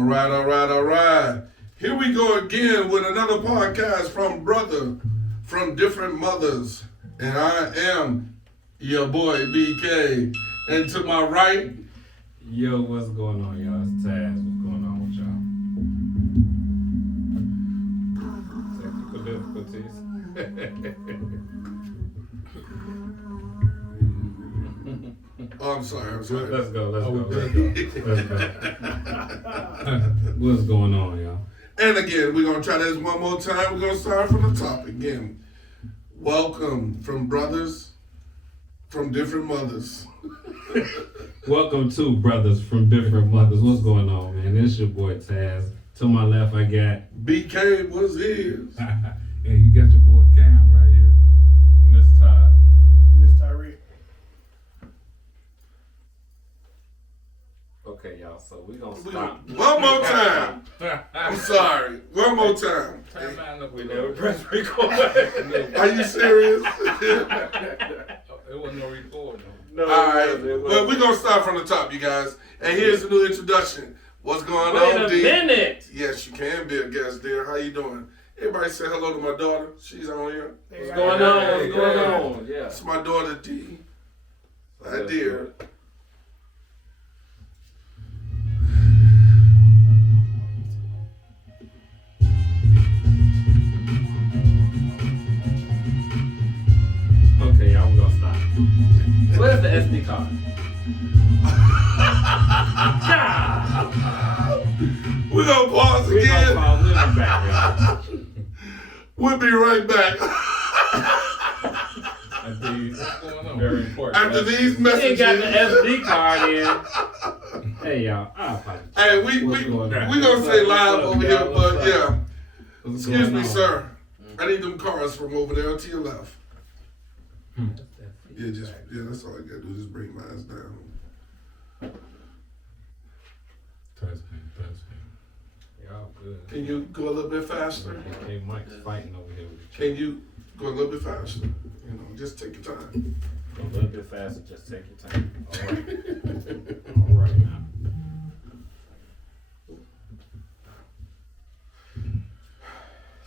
All right, all right, all right. Here we go again with another podcast from Brother from Different Mothers. And I am your boy BK. And to my right, yo, what's going on, y'all? It's Taz. What's going on with y'all? Technical difficulties. oh, I'm sorry. Let's go. What's going on, y'all? And again, we're going to try this one more time. We're going to start from the top again. Welcome from Brothers from Different Mothers. Welcome to Brothers from Different Mothers. What's going on, man? It's your boy Taz. To my left, I got BK, what's his? And you got your boy Cam right here. And this Todd. And this Tyree. Okay, y'all, so we're going to stop. One more time. I'm sorry. One more time. We never press record. Are you serious? It wasn't no record. No, All right. Well, we're going to start from the top, you guys. And here's the new introduction. What's going on, D? Wait a minute. Yes, you can be a guest there. How you doing? Everybody say hello to my daughter. She's on here. What's going on? What's going on? Yeah. It's my daughter, D. Right there. Okay, y'all, we're gonna stop. Where's the SD card? We're going to pause We're gonna again. call Living back, y'all. We'll be right back. Very important. After these We ain't messages. got the SD card in. Hey, y'all, I apologize. Hey, we gonna say live over here, but yeah. Excuse me, sir. I need them cars from over there to your left. Yeah, that's all I gotta do. Just bring mine down. Y'all good. Can you go a little bit faster? Okay, Mike's fighting over here with the Can you go a little bit faster? You know, just take your time. Go a little bit faster, just take your time. All right. All right now.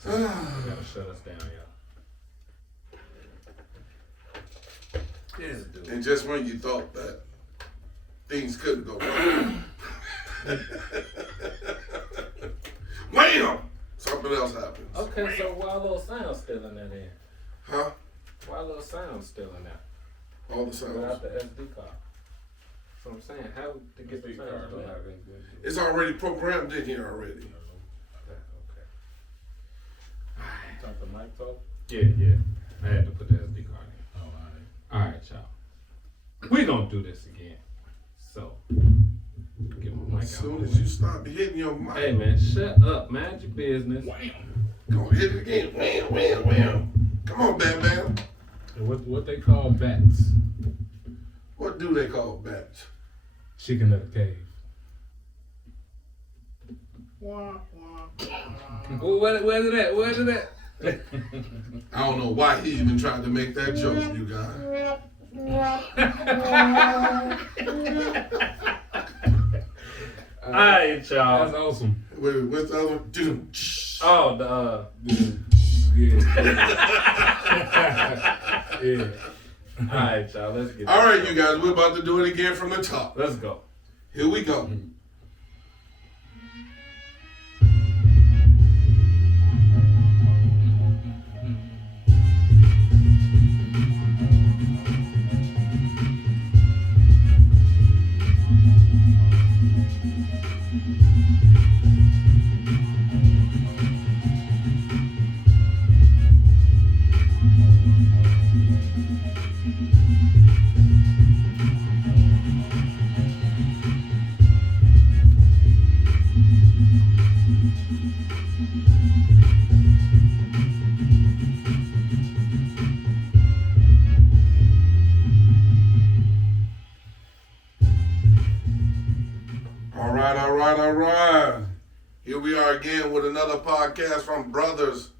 You gotta shut us down, y'all. Yes, dude. And just when you thought that things couldn't go wrong, wham! Something else happens. Okay, so why a little sound still in that end? Huh? Why a little sound still in that? All the sounds. Without the SD card. So I'm saying, how to get the sound don't back? have anything to do. It's already programmed in here already. Okay. Talk to Mike talk. Yeah. I had to put the SD card in. Oh, all right. All right, y'all. We gonna do this again. So, get my mic As out. soon my as way. you stop hitting your mic, Hey man, shut up. Mind your business. go hit it again. Wham, wham, wham. Come on, Bam Bam. And what they call bats? What do they call bats? Chicken at a cave. Where's it at? Where's it at? I don't know why he even tried to make that joke, you guys. Alright, y'all. That's awesome. Wait, what's the other one? Oh, Yeah. Yeah. Alright, y'all. Let's get All right, you guys, we're about to do it again from the top. Let's go. Here we go. All right. Here we are again with another podcast from Brothers.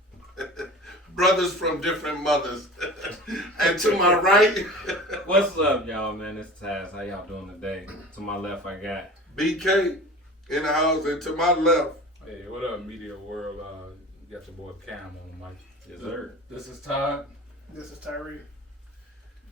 Brothers from Different Mothers. And to my right, What's up, y'all, man? It's Taz. How y'all doing today? To my left, I got BK. in the house, and to my left. Hey, what up, Media World? You got your boy Cam on the mic. Yes, sir. This is Todd. This is Tyree.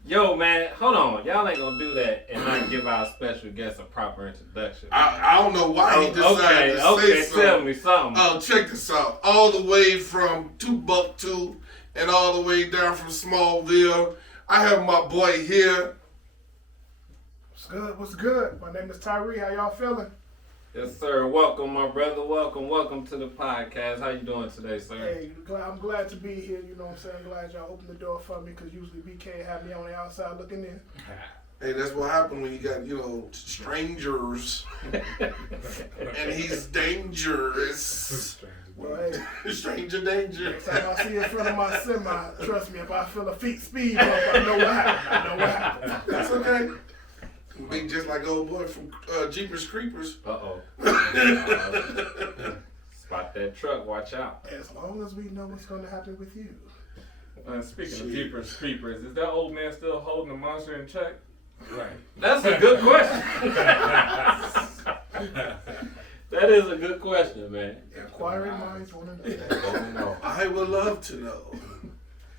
Yo, man, hold on. Y'all ain't gonna do that and not give our special guest a proper introduction. I don't know why he decided to say something. Tell me something. Oh, check this out. All the way from Timbuktu and all the way down from Smallville, I have my boy here. What's good? What's good? My name is Tyree. How y'all feeling? Yes, sir. Welcome, my brother. Welcome to the podcast. How you doing today, sir? Hey, I'm glad to be here. You know what I'm saying? Glad y'all opened the door for me because usually BK had me on the outside looking in. Hey, that's what happened when you got, strangers. And he's dangerous. Well, hey, Stranger danger. next time I see in front of my semi, trust me, if I feel a feet speed bump, I know what happened. That's okay. Be just like old boy from Jeepers Creepers. Uh-oh. Spot that truck. Watch out. As long as we know what's going to happen with you. Speaking of Jeepers Creepers, is that old man still holding the monster in check? Right. That's a good question. That is a good question, man. Inquiring minds want to know. I would love to know.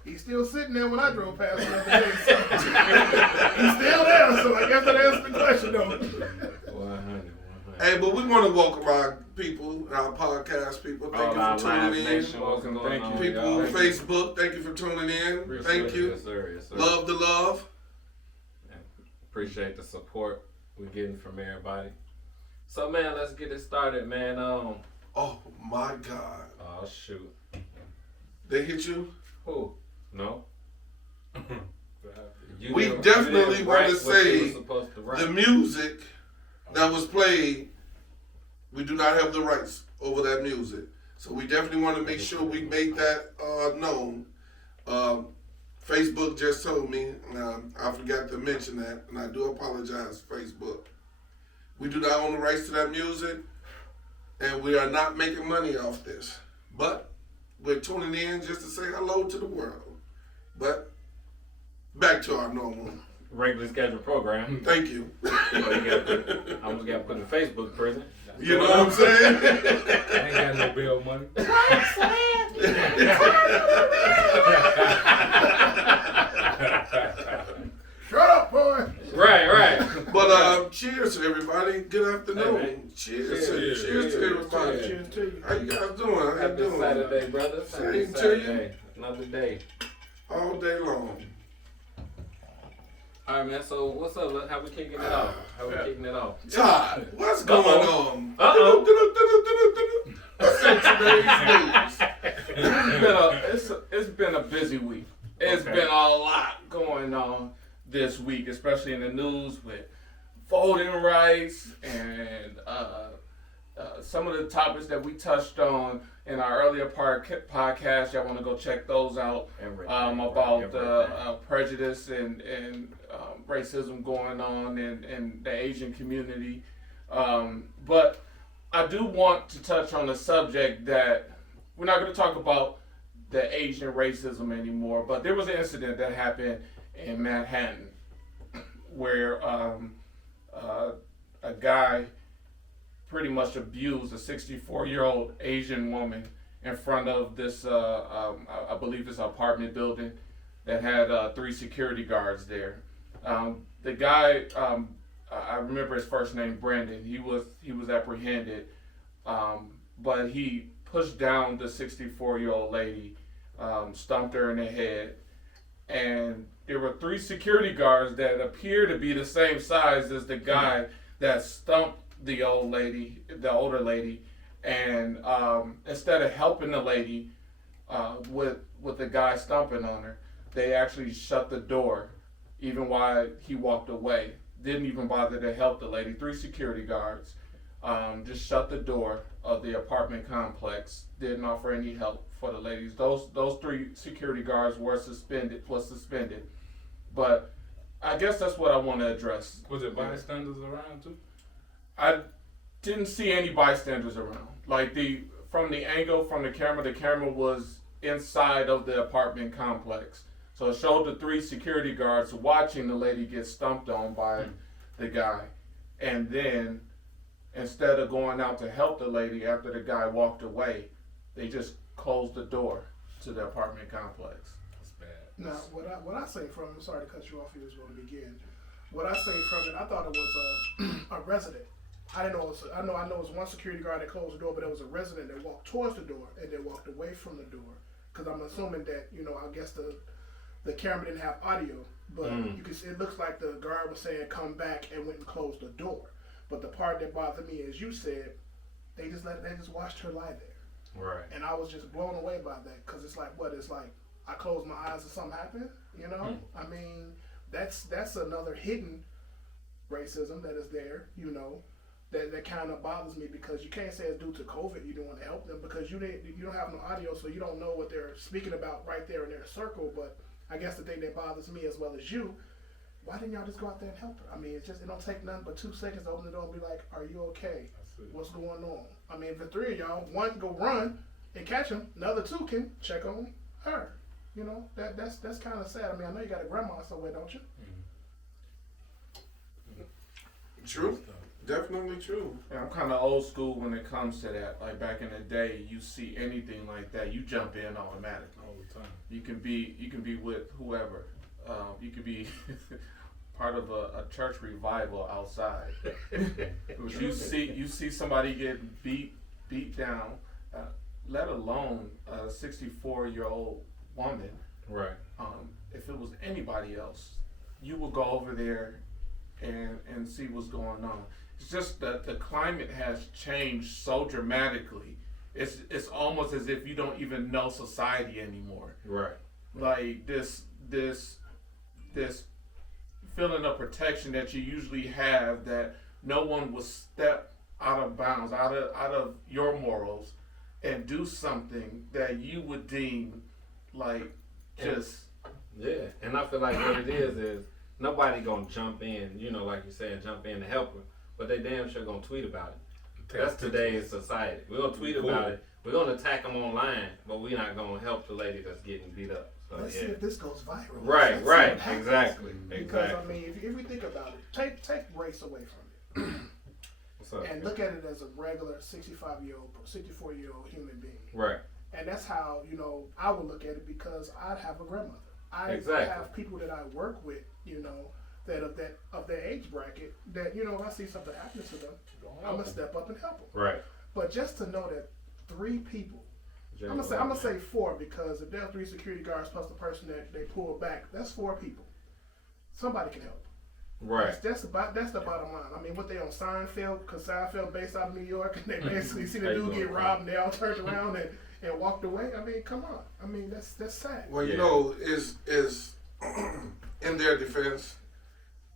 He's still sitting there when I drove past the other day. So he's still there, so I guess that answers the question, though. 100. Hey, but we want to welcome our people, our podcast people. Thank you for tuning in. Welcome, thank you. People on Facebook, thank you for tuning in. Thank you. Yes, sir. Yes, sir. Love the love. Appreciate the support we're getting from everybody. So, man, let's get it started, man. Oh my God. Oh, shoot. They hit you? Who? No? We definitely want to say the music that was played, we do not have the rights over that music. So we definitely want to make sure we make that known. Facebook just told me, I forgot to mention that, and I do apologize, Facebook. We do not own the rights to that music, and we are not making money off this. But we're tuning in just to say hello to the world. But back to our normal regular scheduled program. Thank you. I almost got put in Facebook prison. You know what I'm saying? I ain't got no bail money. Shut up, boy. Right. But cheers to everybody. Good afternoon. Hey, cheers to everybody. Cheers to you. How you guys doing? How you Happy doing? Saturday, brother. Same Happy to Saturday. Another day. All day long. All right, man. So what's up? How we kicking it off? Todd, what's going on? Uh-oh. What's in today's news? It's been a busy week. It's been a lot going on this week, especially in the news with voting rights and some of the topics that we touched on in our earlier podcast. Y'all want to go check those out about prejudice and racism going on in the Asian community. But I do want to touch on a subject that we're not going to talk about the Asian racism anymore, but there was an incident that happened in Manhattan where a guy pretty much abused a 64-year-old Asian woman in front of this, I believe it's an apartment building that had 3 security guards there. The guy, I remember his first name, Brandon. He was apprehended, but he pushed down the 64-year-old lady, stomped her in the head, and there were 3 security guards that appear to be the same size as the guy that stumped the older lady, and instead of helping the lady with the guy stomping on her, they actually shut the door even while he walked away. Didn't even bother to help the lady. 3 security guards just shut the door of the apartment complex. Didn't offer any help for the ladies. Those 3 security guards was suspended. But I guess that's what I want to address. Was it bystanders around too? I didn't see any bystanders around. Like from the angle from the camera was inside of the apartment complex. So it showed the 3 security guards watching the lady get stumped on by the guy. And then instead of going out to help the lady after the guy walked away, they just closed the door to the apartment complex. That's bad. Now, what I say from, sorry to cut you off, you was going to begin. What I say from it, I thought it was a resident. I didn't know. I know it was one security guard that closed the door, but it was a resident that walked towards the door and then walked away from the door. Because I'm assuming that I guess the camera didn't have audio, but you can see it looks like the guard was saying come back and went and closed the door. But the part that bothered me, as you said, they just watched her lie there. Right. And I was just blown away by that because it's like I closed my eyes and something happened. I mean that's another hidden racism that is there. That kind of bothers me because you can't say it's due to COVID. You don't want to help them because you don't have no audio, so you don't know what they're speaking about right there in their circle. But I guess the thing that bothers me as well as you, why didn't y'all just go out there and help her? I mean, it don't take nothing but 2 seconds to open the door and be like, "Are you okay? What's going on?" I mean, if the 3 of y'all, one go run and catch him, the other 2 can check on her. That's kind of sad. I mean, I know you got a grandma somewhere, don't you? True. Definitely true. Yeah, I'm kind of old school when it comes to that. Like back in the day, you see anything like that, you jump in automatically. All the time. You can be with whoever. You could be part of a church revival outside. you see somebody getting beat down, let alone a 64-year-old woman. Right. If it was anybody else, you would go over there and see what's going on. It's just that the climate has changed so dramatically. It's almost as if you don't even know society anymore. Right. Like this feeling of protection that you usually have, that no one will step out of bounds, out of your morals, and do something that you would deem like just. Yeah, and I feel like what it is nobody gonna jump in, like you're saying, jump in to help her, but they damn sure gonna tweet about it. That's today's society. We're gonna tweet about it. We're gonna attack them online, but we're not gonna help the lady that's getting beat up. So, Let's see if this goes viral. Right, Let's see right, what happens. exactly. Because I mean, if we think about it, take race away from it, What's up, and look at it as a regular 64-year-old human being. Right. And that's how I would look at it because I'd have a grandmother. I have people that I work with, that of their age bracket that if I see something happen to them, I'm gonna step up and help them. Right. But just to know that 3 people, I'm gonna say 4 because if there are 3 security guards plus the person that they pull back, that's 4 people. Somebody can help. Right. That's the bottom line. I mean, what they on Seinfeld? Because Seinfeld based out of New York, and they basically see the dude get robbed, and they all turned around and walked away. I mean, come on. I mean, that's sad. Well, is in their defense,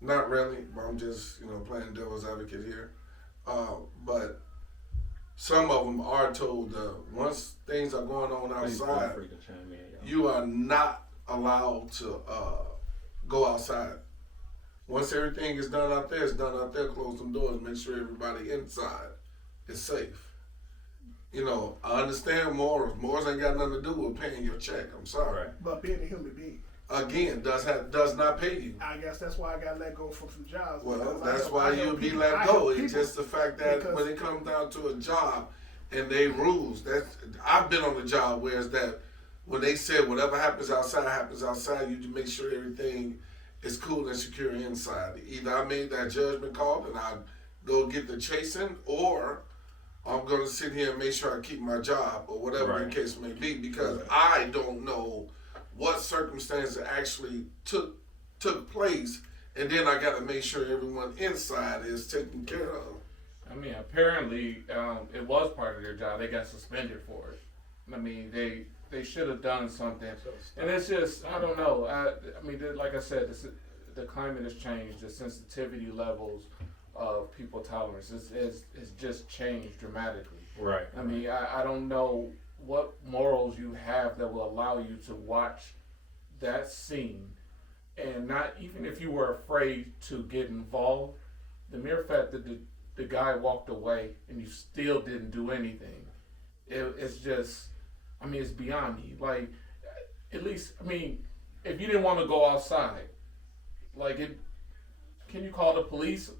not really. I'm just playing devil's advocate here. But some of them are told once things are going on outside, you are not allowed to go outside. Once everything is done out there, it's done out there. Close them doors. Make sure everybody inside is safe. I understand morals. Morals ain't got nothing to do with paying your check. I'm sorry. Right. But being a human being, again, does not pay you. I guess that's why I got let go from some jobs. Well, that's why you'll be let go. It's just the fact that when it comes down to a job and they rules, I've been on a job where it's that when they said whatever happens outside, you make sure everything is cool and secure inside. Either I made that judgment call and I go get the chasing, or I'm going to sit here and make sure I keep my job or whatever the case may be, because I don't know what circumstances actually took place, and then I got to make sure everyone inside is taken care of. I mean, apparently it was part of their job. They got suspended for it. I mean, they should have done something. And it's just, I don't know. I mean, like I said, the climate has changed. The sensitivity levels of people tolerance is just changed dramatically. Right. I mean, I don't know what morals you have that will allow you to watch that scene and not, even if you were afraid to get involved, the mere fact that the guy walked away and you still didn't do anything, it's just, I mean, it's beyond me. Like, at least, I mean, if you didn't want to go outside, like, can you call the police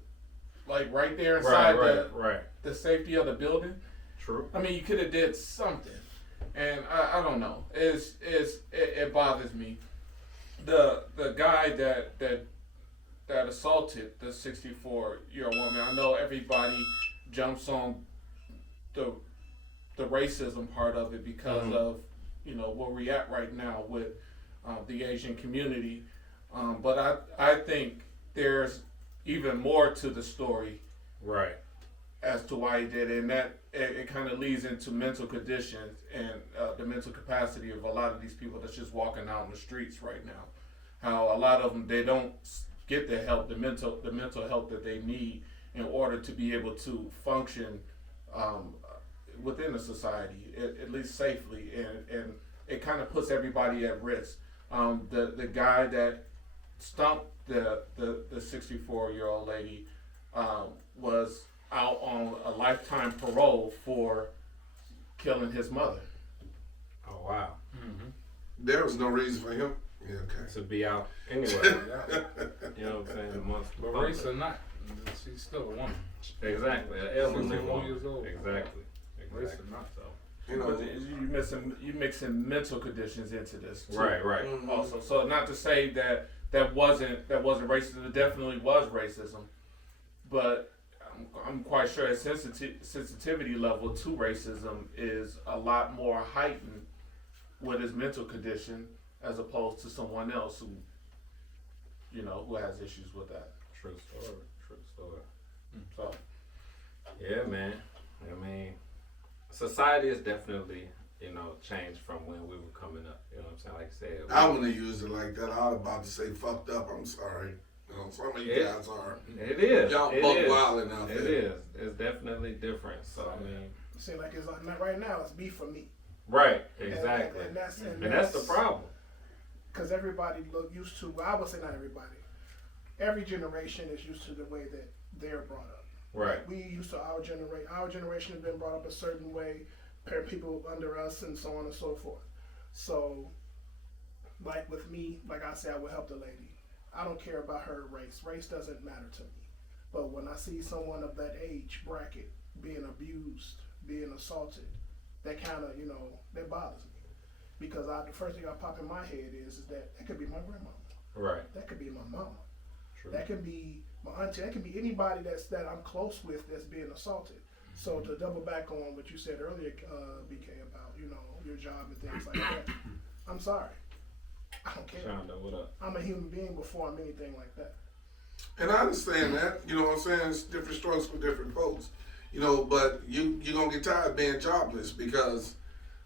like right there inside Right. the safety of the building. True. I mean, you could have did something, and I don't know. It bothers me. The guy that assaulted the 64-year-old woman. I know everybody jumps on the racism part of it because of where we at right now with the Asian community. But I think there's even more to the story. Right. As to why he did it, and that it kind of leads into mental conditions and the mental capacity of a lot of these people that's just walking out in the streets right now. How a lot of them, they don't get the help, the mental help that they need in order to be able to function within the society, at least safely, and it kind of puts everybody at risk. The guy that stumped the 64-year-old lady was out on a lifetime parole for killing his mother. Oh wow. There was no reason for him. Yeah, okay. To be out anyway. You know what I'm saying? Amongst But race or not, she's still a woman. Exactly. An elderly 64 woman. years old. Exactly. Race or not. So. You know, But you mixing mental conditions into this too. Right. Also, so not to say that wasn't racism. It definitely was racism, but I'm quite sure his sensitivity level to racism is a lot more heightened with his mental condition as opposed to someone else who has issues with that. True story. So Yeah, man. I mean, society has definitely, changed from when we were coming up. You know what I'm saying? Like I said. I wouldn't have used it like that. I was about to say fucked up. I'm sorry. Some of you guys are. It is. Y'all It buck is. wilding out there. It is. It's definitely different. So I mean. See, like it's like right now, it's beef for me. Right. Exactly. And that's the problem. Because everybody used to. Well, I would say not everybody. Every generation is used to the way that they're brought up. Right. We used to our generation. Our generation has been brought up a certain way. People under us, and so on and so forth. So, like with me, like I said, I would help the lady. I don't care about her race. Race doesn't matter to me. But when I see someone of that age bracket being abused, being assaulted, that kind of, that bothers me. Because the first thing I pop in my head is that could be my grandmama. Right. That could be my mama. True. That could be my auntie. That could be anybody that I'm close with that's being assaulted. So to double back on what you said earlier, BK, about your job and things like that, I'm sorry. I don't care. Shonda, what up? I'm a human being before I'm anything like that. And I understand that. You know what I'm saying? It's different strokes for different folks. But you're going to get tired of being jobless because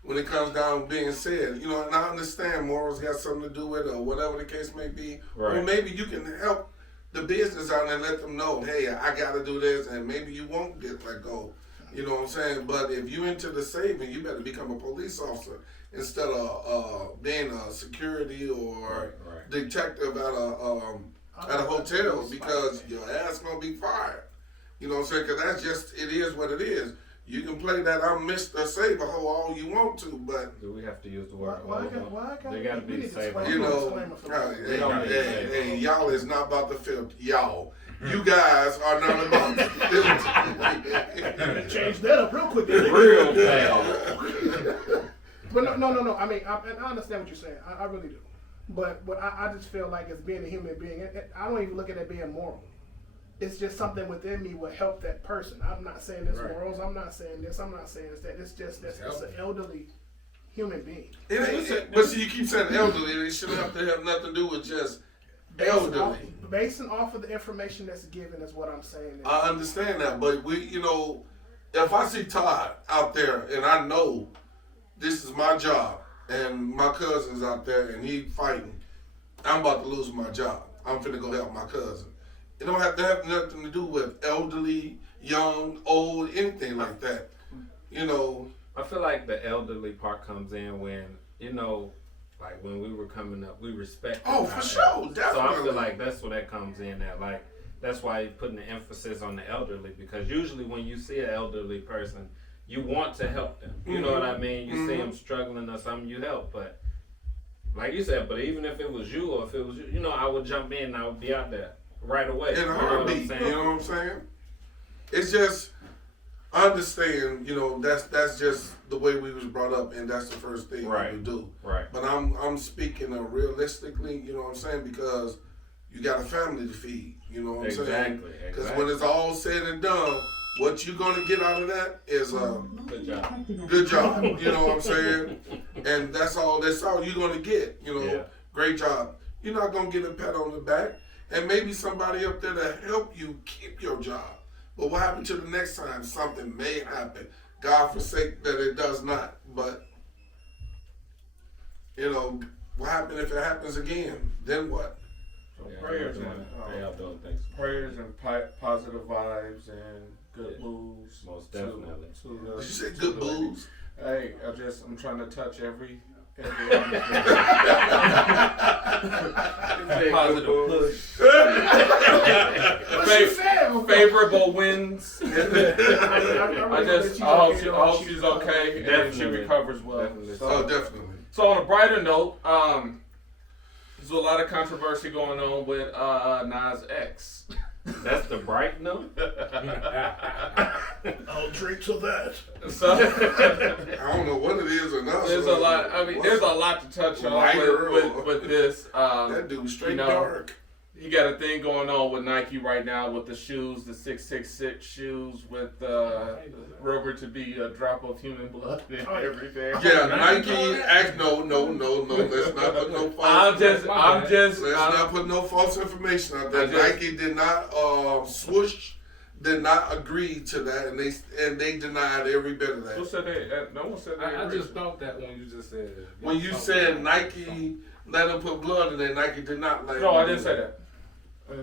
when it comes down to being said, and I understand morals got something to do with it or whatever the case may be. Right. Or maybe you can help the business out and let them know, hey, I got to do this, and maybe you won't get let go. You know what I'm saying? But if you into the saving, you better become a police officer instead of being a security or detective at a hotel because your ass gonna be fired. You know what I'm saying? Because that's just, it is what it is. You can play that I'm Mr. Saberho all you want to, but Do we have to use the word? They got to be safe. hey, y'all is not about to filter. Y'all. You guys are not about to filter. Change that up real quick. Real fast. But no. I mean, I understand what you're saying. I really do. But I just feel like as being a human being, I don't even look at it being moral. It's just something within me will help that person. I'm not saying this morals. I'm not saying this. I'm not saying this. That it's just it's an elderly human being. But see, you keep saying elderly. It shouldn't have to have nothing to do with just elderly. Basing off of the information that's given is what I'm saying. I understand that, but if I see Todd out there and I know this is my job and my cousin's out there and he fighting, I'm about to lose my job. I'm finna go help my cousin. It don't have to have nothing to do with elderly, young, old, anything like that. I feel like the elderly part comes in when, like when we were coming up, we respected. Oh, for sure, definitely. So I feel like that's where that comes in at. Like, that's why you're putting the emphasis on the elderly, because usually when you see an elderly person, you want to help them. You know what I mean? You see them struggling or something, you help. But like you said, but even if it was you or if it was I would jump in and I would be out there right away. In a heartbeat, you know what I'm saying? it's just, I understand, that's just the way we was brought up, and that's the first thing Right. we would do. Right. But I'm speaking realistically, you know what I'm saying, because you got a family to feed, you know what I'm saying? Exactly. Because when it's all said and done, what you're gonna get out of that is Good job. good job, you know what I'm saying? And that's all you're gonna get, Yeah. Great job. You're not gonna get a pat on the back, and maybe somebody up there to help you keep your job. But what happened to the next time? Something may happen. God forsake that it does not. But, what happened if it happens again? Then what? So prayers and positive vibes and good moves. Most definitely. Did you say good booze? Hey, I'm trying to touch every positive push. What she said? Favorable wins. I hope she's okay and she Definitely. recovers well. Definitely. Oh, definitely. So on a brighter note, there's a lot of controversy going on with Nas X. That's the bright note. I'll drink to that. So I don't know what it is or not. there's a lot. I mean, there's a lot to touch on with this. That dude's straight dark. You got a thing going on with Nike right now with the shoes, the 666 shoes with rumored to be a drop of human blood and everything. Yeah, Nike. No. Let's not put no false. Let's not put no false information out there. Nike did not. Swoosh did not agree to that, and they denied every bit of that. Who said that? No one said that. I just thought that when you just said it. When you said Nike let them put blood in there, Nike did not let. No, I didn't say that. I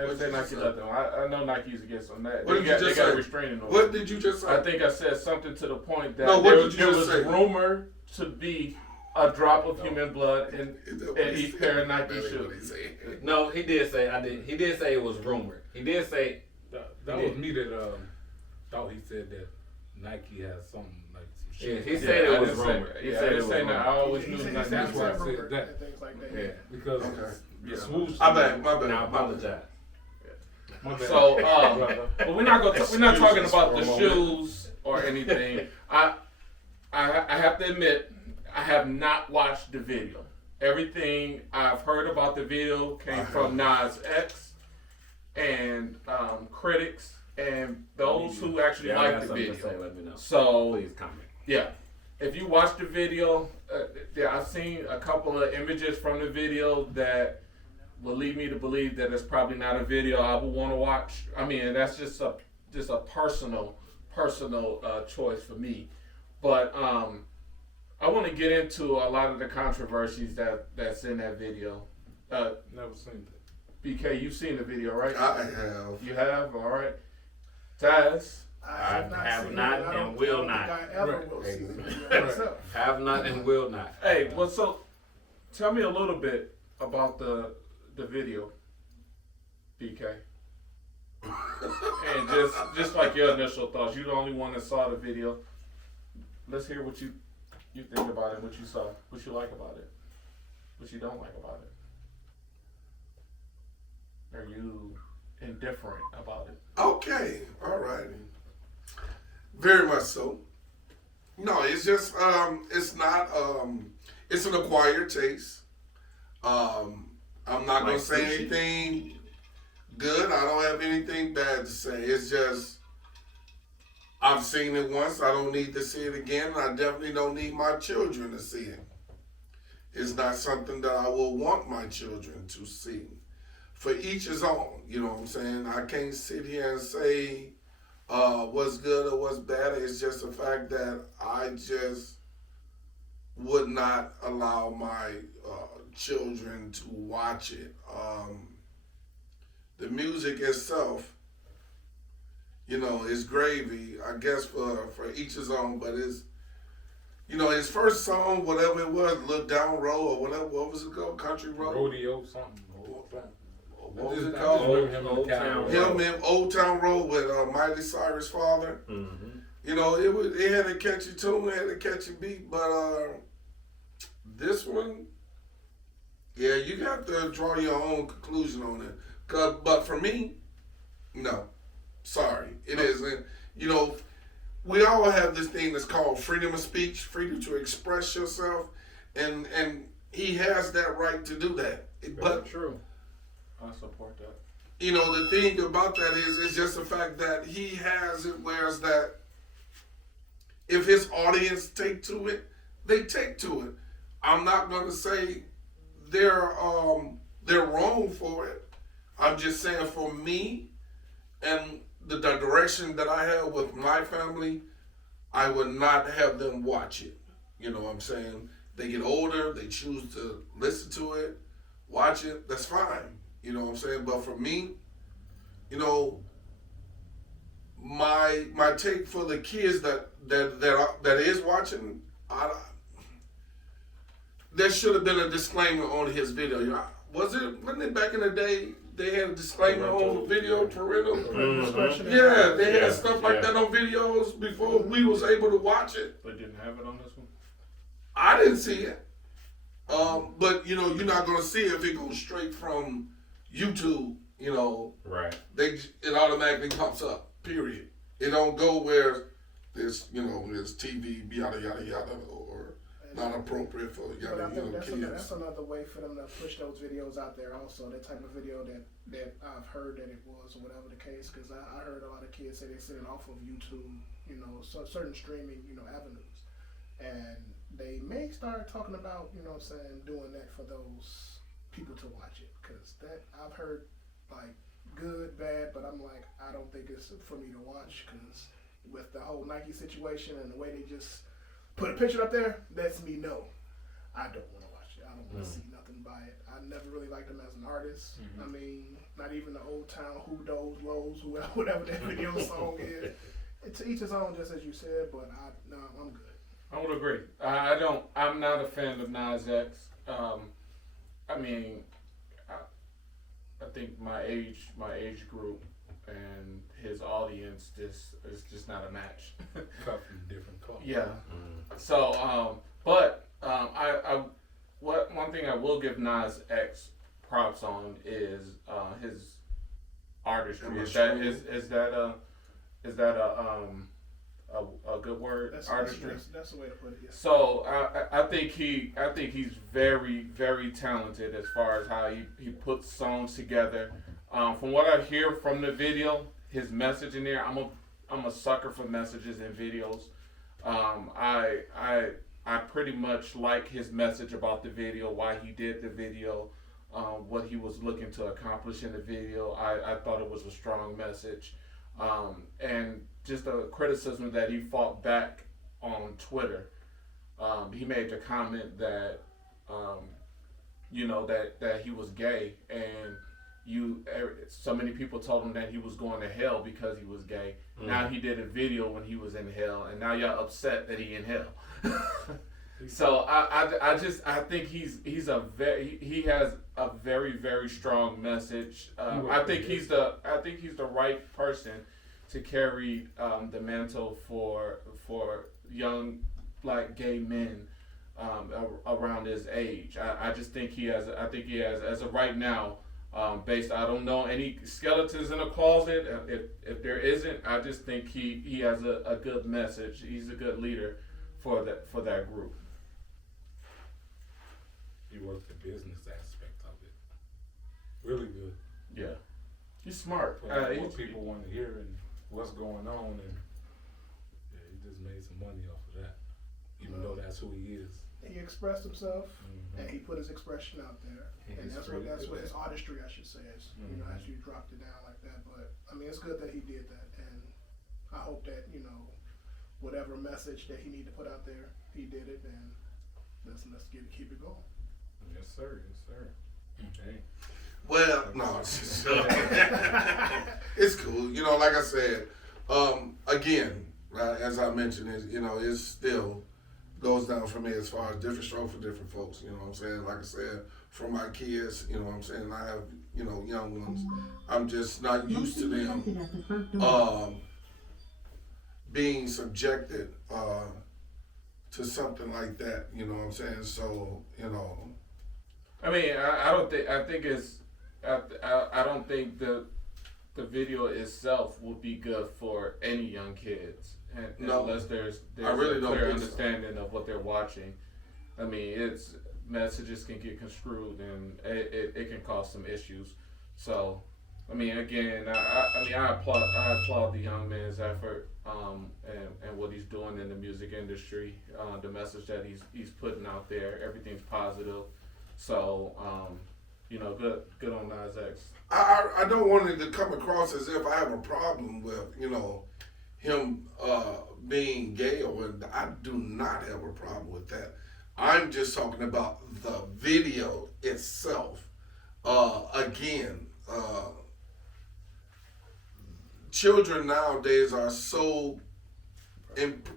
didn't say Nike let them. I know Nike's against on that. What did you just they say? got a restraining order. What did you just say? I think I said something to the point that No, what did you there just was say? rumor to be a drop of human blood in each pair of Nike shoes. No, he did say He did say it was rumored. He did say That was me that thought he said that Nike has something like some shit. he said it was didn't say- rumored. He Yeah, I said it didn't was say that. I rumored. always knew Nike. That's why I Rumor said that. and things like that. Yeah. Because Okay. swoosh. My bad. Now I apologize. My bad. So, Brother. but we're not talking Excuses about for the a moment. shoes or anything. I have to admit, I have not watched the video. Everything I've heard about the video came from Nas X and critics and those who actually Yeah, I like got the something to video. say, let me know. So Please comment. yeah, if you watch the video, I've seen a couple of images from the video that will lead me to believe that it's probably not a video I would want to watch. I mean, that's just a personal choice for me. But I want to get into a lot of the controversies that's in that video. Never seen that. BK, you've seen the video, right? I have. You have, all right. Taz, I have seen not it. I and don't will think not. I ever Right. will see the video Right. myself. Have not and will not. hey, well, so tell me a little bit about the video, BK. And just like your initial thoughts, you're the only one that saw the video. Let's hear what you think about it, what you saw, what you like about it, what you don't like about it. Are you indifferent about it? Okay, all right. Very much so. No, it's just it's not it's an acquired taste. I'm not gonna Like say sushi? anything good. I don't have anything bad to say. It's just I've seen it once. I don't need to see it again. I definitely don't need my children to see it. It's not something that I will want my children to see. For each his own, you know what I'm saying? I can't sit here and say what's good or what's bad. It's just the fact that I just would not allow my children to watch it. The music itself, is gravy, I guess, for each his own, but it's, his first song, whatever it was, Look Down Road or whatever, what was it called? Country Road? Rodeo something. What was it I called? just remember him in the Old Town Cowboy. Road. Him in Old Town Road with Miley Cyrus' father. Mm-hmm. It had a catchy tune, it had a catchy beat, but this one, yeah, you got to draw your own conclusion on it. But for me, no. Sorry, it isn't. You know, we all have this thing that's called freedom of speech, freedom to express yourself, and he has that right to do that. But true. I support that. you know, the thing about that is, it's just the fact that he has it whereas that if his audience take to it, they take to it. I'm not gonna say they're wrong for it. I'm just saying for me and the direction that I have with my family, I would not have them watch it. You know what I'm saying? They get older, they choose to listen to it, watch it, that's fine. You know what I'm saying? But for me, you know, my take for the kids that is watching, there should have been a disclaimer on his video. You know, wasn't it back in the day they had a disclaimer on the video, parental? Yeah, they had stuff like that on videos before we was able to watch it. They didn't have it on this one? I didn't see it. But you know, you're not gonna see it if it goes straight from YouTube. You know, Right. it automatically pops up. Period. It don't go where there's TV yada yada yada or not appropriate for But I think kids. that's another way for them to push those videos out there also, that type of video that I've heard that it was, or whatever the case, because I heard a lot of kids say they seen it off of YouTube, you know, certain streaming, you know, avenues. And they may start talking about, you know what I'm saying, doing that for those people to watch it. Because that, I've heard, like, good, bad, but I'm like, I don't think it's for me to watch, because with the whole Nike situation and the way they just put a picture up there, lets me know I don't want to watch it. I don't want to see nothing by it. I never really liked him as an artist. I mean, not even the Old Town, Who Those Lows, whatever that video song is. To each his own, just as you said, but I'm good. I would agree. I'm not a fan of Nas X. I mean, I think my age group and his audience is just not a match. Cut from different colors. Yeah. So, one thing I will give Nas X props on is his artistry. Is that a good word? Artistry. That's the way to put it. Yeah. So I think he's very, very talented as far as how he puts songs together. From what I hear from the video, his message in there, I'm a sucker for messages in videos. I pretty much like his message about the video, why he did the video, what he was looking to accomplish in the video. I thought it was a strong message. And just a criticism that he fought back on Twitter. He made the comment that, that he was gay, and so many people told him that he was going to hell because he was gay. Now he did a video when he was in hell, and now y'all upset that he in hell. So I think he has a very, very strong message. I think he's the right person to carry the mantle for young black gay men around his age. I just think he has as of right now. I don't know any skeletons in the closet. If there isn't, I just think he has a good message. He's a good leader for that group. He worked the business aspect of it. Really good. Yeah, he's smart. What people want to hear and what's going on, and he just made some money off of that. Even though that's who he is. He expressed himself, and he put his expression out there, and that's what his artistry, I should say, is. You know, as you dropped it down like that. But I mean, it's good that he did that, and I hope that whatever message that he needed to put out there, he did it, and let's keep it going. Yes, sir. Yes, sir. Okay. Well, no, it's cool. You know, like I said, again, as I mentioned, it still goes down for me as far as different strokes for different folks. You know what I'm saying? Like I said, for my kids, you know what I'm saying? I have, young ones. I'm just not used to them being subjected to something like that. You know what I'm saying? So, I mean, I don't think the the video itself will be good for any young kids, and No, unless there's I really a don't clear think so. understanding of what they're watching. I mean, it's messages can get construed, and it can cause some issues. So, I mean, again, I applaud the young man's effort, and what he's doing in the music industry, the message that he's putting out there. Everything's positive. So, you know, good on Nas X. I don't want it to come across as if I have a problem with, you know, him being gay, or I do not have a problem with that. I'm just talking about the video itself. Again, children nowadays are so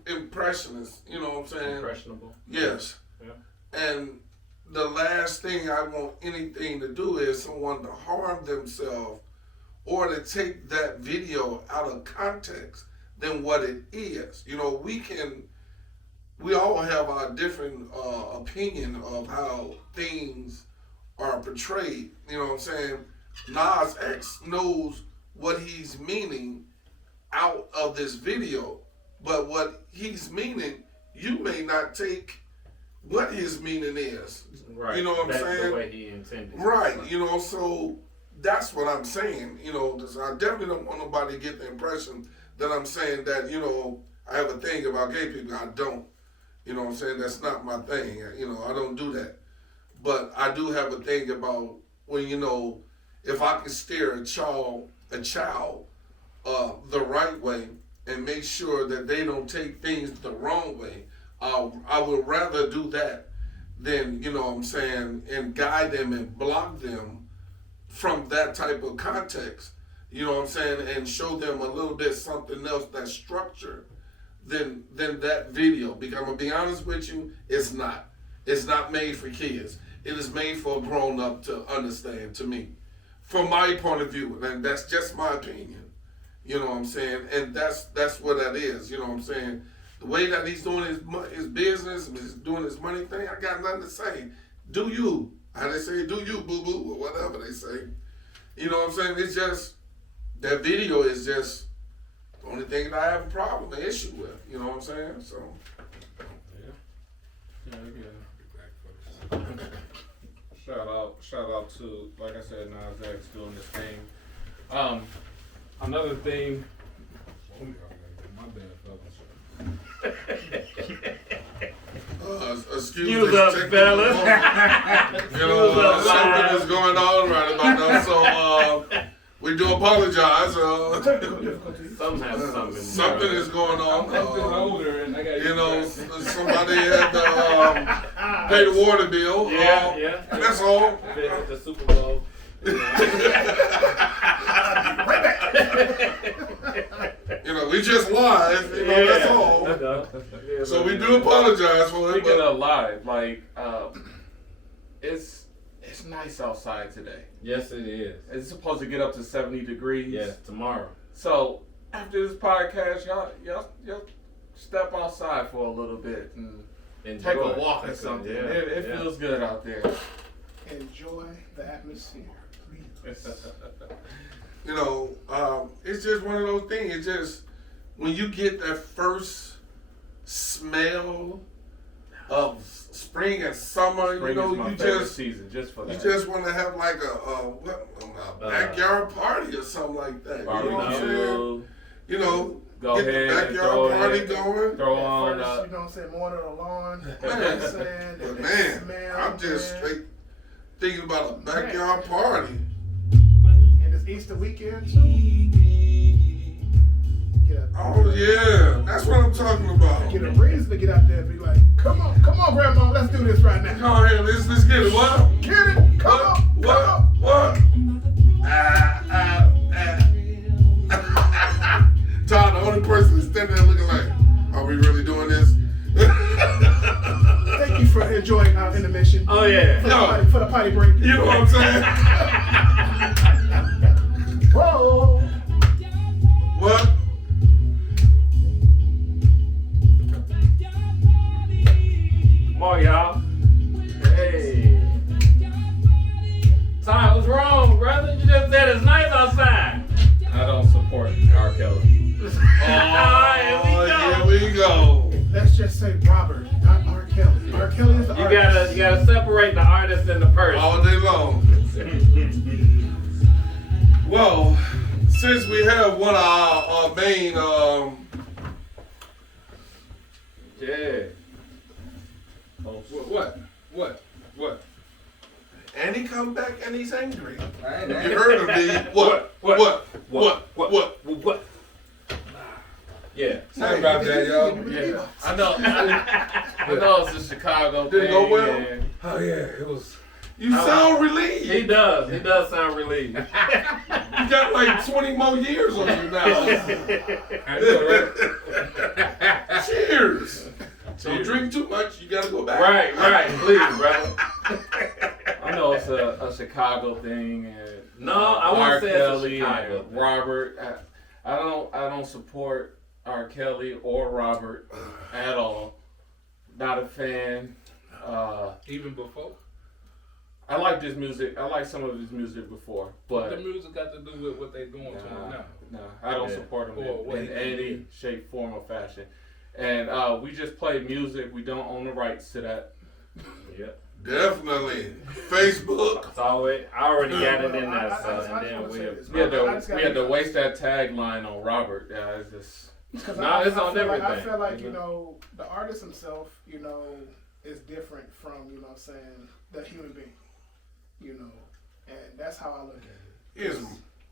impressionist, you know what I'm saying? Impressionable. Yes. Yeah. And the last thing I want anything to do is someone to harm themselves or to take that video out of context than what it is. You know, we all have our different opinion of how things are portrayed. You know what I'm saying? Nas X knows what he's meaning out of this video, but what he's meaning, you may not take what his meaning is. Right. You know what I'm That's saying? the way he intended. Right, you know, so that's what I'm saying. You know, 'cause I definitely don't want nobody to get the impression that I'm saying that, you know, I have a thing about gay people. I don't. You know what I'm saying? That's not my thing. You know, I don't do that. But I do have a thing about when, you know, if I can steer a child the right way and make sure that they don't take things the wrong way, I would rather do that than, you know what I'm saying, and guide them and block them from that type of context, you know what I'm saying, and show them a little bit something else that's structured than that video. Because I'm gonna be honest with you, it's not. It's not made for kids. It is made for a grown up to understand, to me. From my point of view, and that's just my opinion. You know what I'm saying? And that's what that is, you know what I'm saying? The way that he's doing his business, he's doing his money thing, I got nothing to say. Do you? How they say, do you, boo-boo, or whatever they say. You know what I'm saying? It's just, that video is just the only thing that I have a problem, an issue with. You know what I'm saying? So. Yeah. Shout out to, like I said, Nas X doing this thing. Another thing. My bad, fellas. Excuse us, technical fellas. moment. You know, something is going on right about now. So we do apologize. Something is going on. older and I got You know, somebody had to pay the water bill. Yeah. That's all. Visit the Super Bowl. You know, we just live. You know, that's all. Yeah, So we do apologize for it. Speaking of live, like it's nice outside today. Yes, it is. It's supposed to get up to 70 degrees. Yes, tomorrow. So after this podcast, y'all step outside for a little bit and take a walk or something. Yeah, It feels good out there. Enjoy the atmosphere, please. You know, it's just one of those things. It's just when you get that first smell of spring and summer, Spring you know, is my you favorite just season just for you that. just want to have like a backyard party or something like that. You know what I'm saying? Barbecue. You know, Go get ahead the and backyard party going. Throw At on. first, you know what I'm saying, more than the lawn. You know what I'm saying? But And man, smell, I'm just man. straight thinking about a backyard party. And it's Easter weekend too. Get a, Oh yeah, that's what I'm talking about. get a reason to get out there and be like, come on, Grandma, let's do this right now. Come on here, let's get it. What? Get it, come on, What? Todd, the only person that's standing there looking like, are we really doing this? Thank you for enjoying our intermission. Oh yeah. For the potty break. You know what I'm saying? Whoa. What? Come on, y'all. Hey. Ty, what's wrong, brother? You just said it's nice outside. Kelly. Oh, here we go. Let's just say Robert, not R. Kelly. R. Kelly is the You artist. gotta separate the artist and the person. All day long. Well, since we have one of our main, Yeah. what? And he come back and he's angry. I ain't You heard him, D. What? Yeah. Sorry about that, y'all. Yeah, I know it's a Chicago Did it thing. go well? And Oh yeah, it was. You sound relieved. He does sound relieved. You got like 20 more years on you now. I know, right? Cheers. Don't drink too much. You gotta go back. Right, please, brother. I know it's a Chicago thing, and No, I wouldn't R. say it's a Kelly Chicago and thing. Robert. I don't support R. Kelly or Robert at all. Not a fan. Even before. I like his music. I like some of his music before, But but the music got to do with what they doing to him now. no, I don't Yeah. support him Or what in he any did. shape, form, or fashion. And we just play music. We don't own the rights to that. Yep. Definitely. Facebook. It's always, I already got it in I there, just so and wanna then say we'll. this. We had I just to gotta- waste that tagline on Robert. Yeah, it's just. Because No, it's on feel like, I everything. feel like, Mhm. you know, the artist himself, you know, is different from, you know what I'm saying, the human being. You know, and that's how I look at it.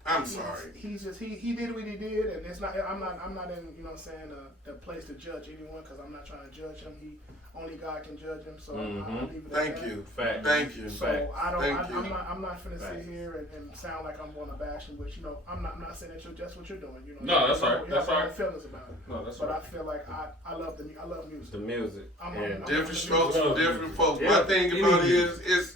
I'm sorry. He's just he did what he did, and it's not. I'm not in, you know what I'm saying, a place to judge anyone, because I'm not trying to judge him. Only God can judge him. So I'll leave it at Thank that. you. Fact. Thank you. So Thank you. I'm not finna Right. sit here and sound like I'm going to bash him, which, you know, I'm not saying that that's what you're doing. You know, No, that's all right. You That's have all my right. feelings about it. No, that's But right. I feel like I love music. The music. I'm Different strokes for different folks. Yeah. My thing about it is,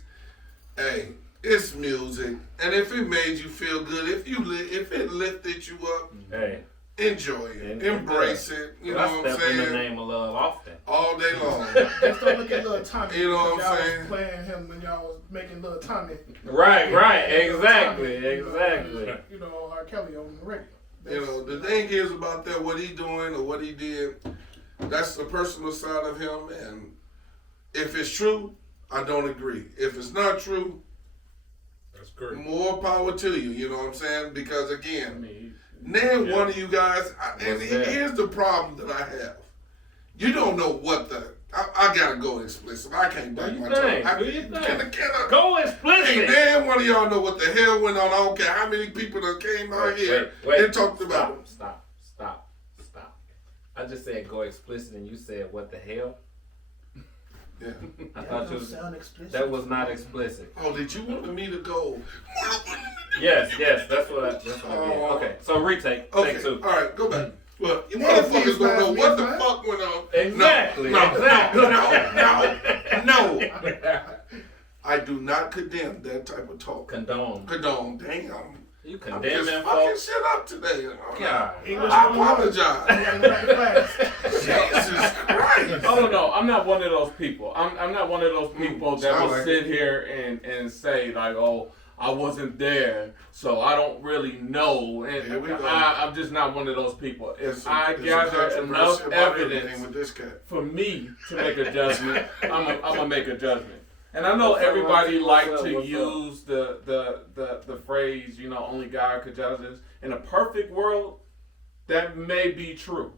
it's music, and if it made you feel good, if it lifted you up, Hey. enjoy it, And- embrace it. You know I what I'm step in the saying? name of love often. All day long. Just don't look at Lil Tommy. You know what I'm because y'all saying? was playing him when y'all was making Lil Tommy. Right, Lil exactly, Tommy, you know, exactly. You know, R. Kelly on the radio. You know, the thing is about that, what he doing or what he did, that's the personal side of him. And if it's true, I don't agree. If it's not true, That's great. more power to you. You know what I'm saying? Because I again, mean, name one of you guys, and What's that? here's the problem that I have. You don't know what I gotta go explicit. I can't bite Do my your tongue. thing. Do your thing. Can I, Go Ain't explicit. damn one of y'all know what the hell went on. I don't care how many people that came out here and talked about it. Stop. I just said go explicit, and you said what the hell? Yeah. I thought you was, sound explicit. that was not explicit. Oh, did you want me to go? Yes, that's what I did. Okay, so retake. Okay, Take two. all right, go back. Well, you Yeah, motherfuckers please, don't know man, what the man. fuck went on. Exactly, No. exactly. No. I do not condemn that type of talk. Condone. Damn. You I'm condemning just fucking folks? shit up today. God. I apologize. Jesus Christ. oh no, I'm not one of those people. I'm not one of those people that sound will like sit here and say like, oh, I wasn't there, so I don't really know. And Here we go. I'm just not one of those people. If I There's gather some enough controversy about everything evidence with this cat. for me to make a judgment, I'm gonna make a judgment. And I know What's up, everybody Rocky? like What's up? to What's use the phrase, you know, only God could judge us. In a perfect world, that may be true.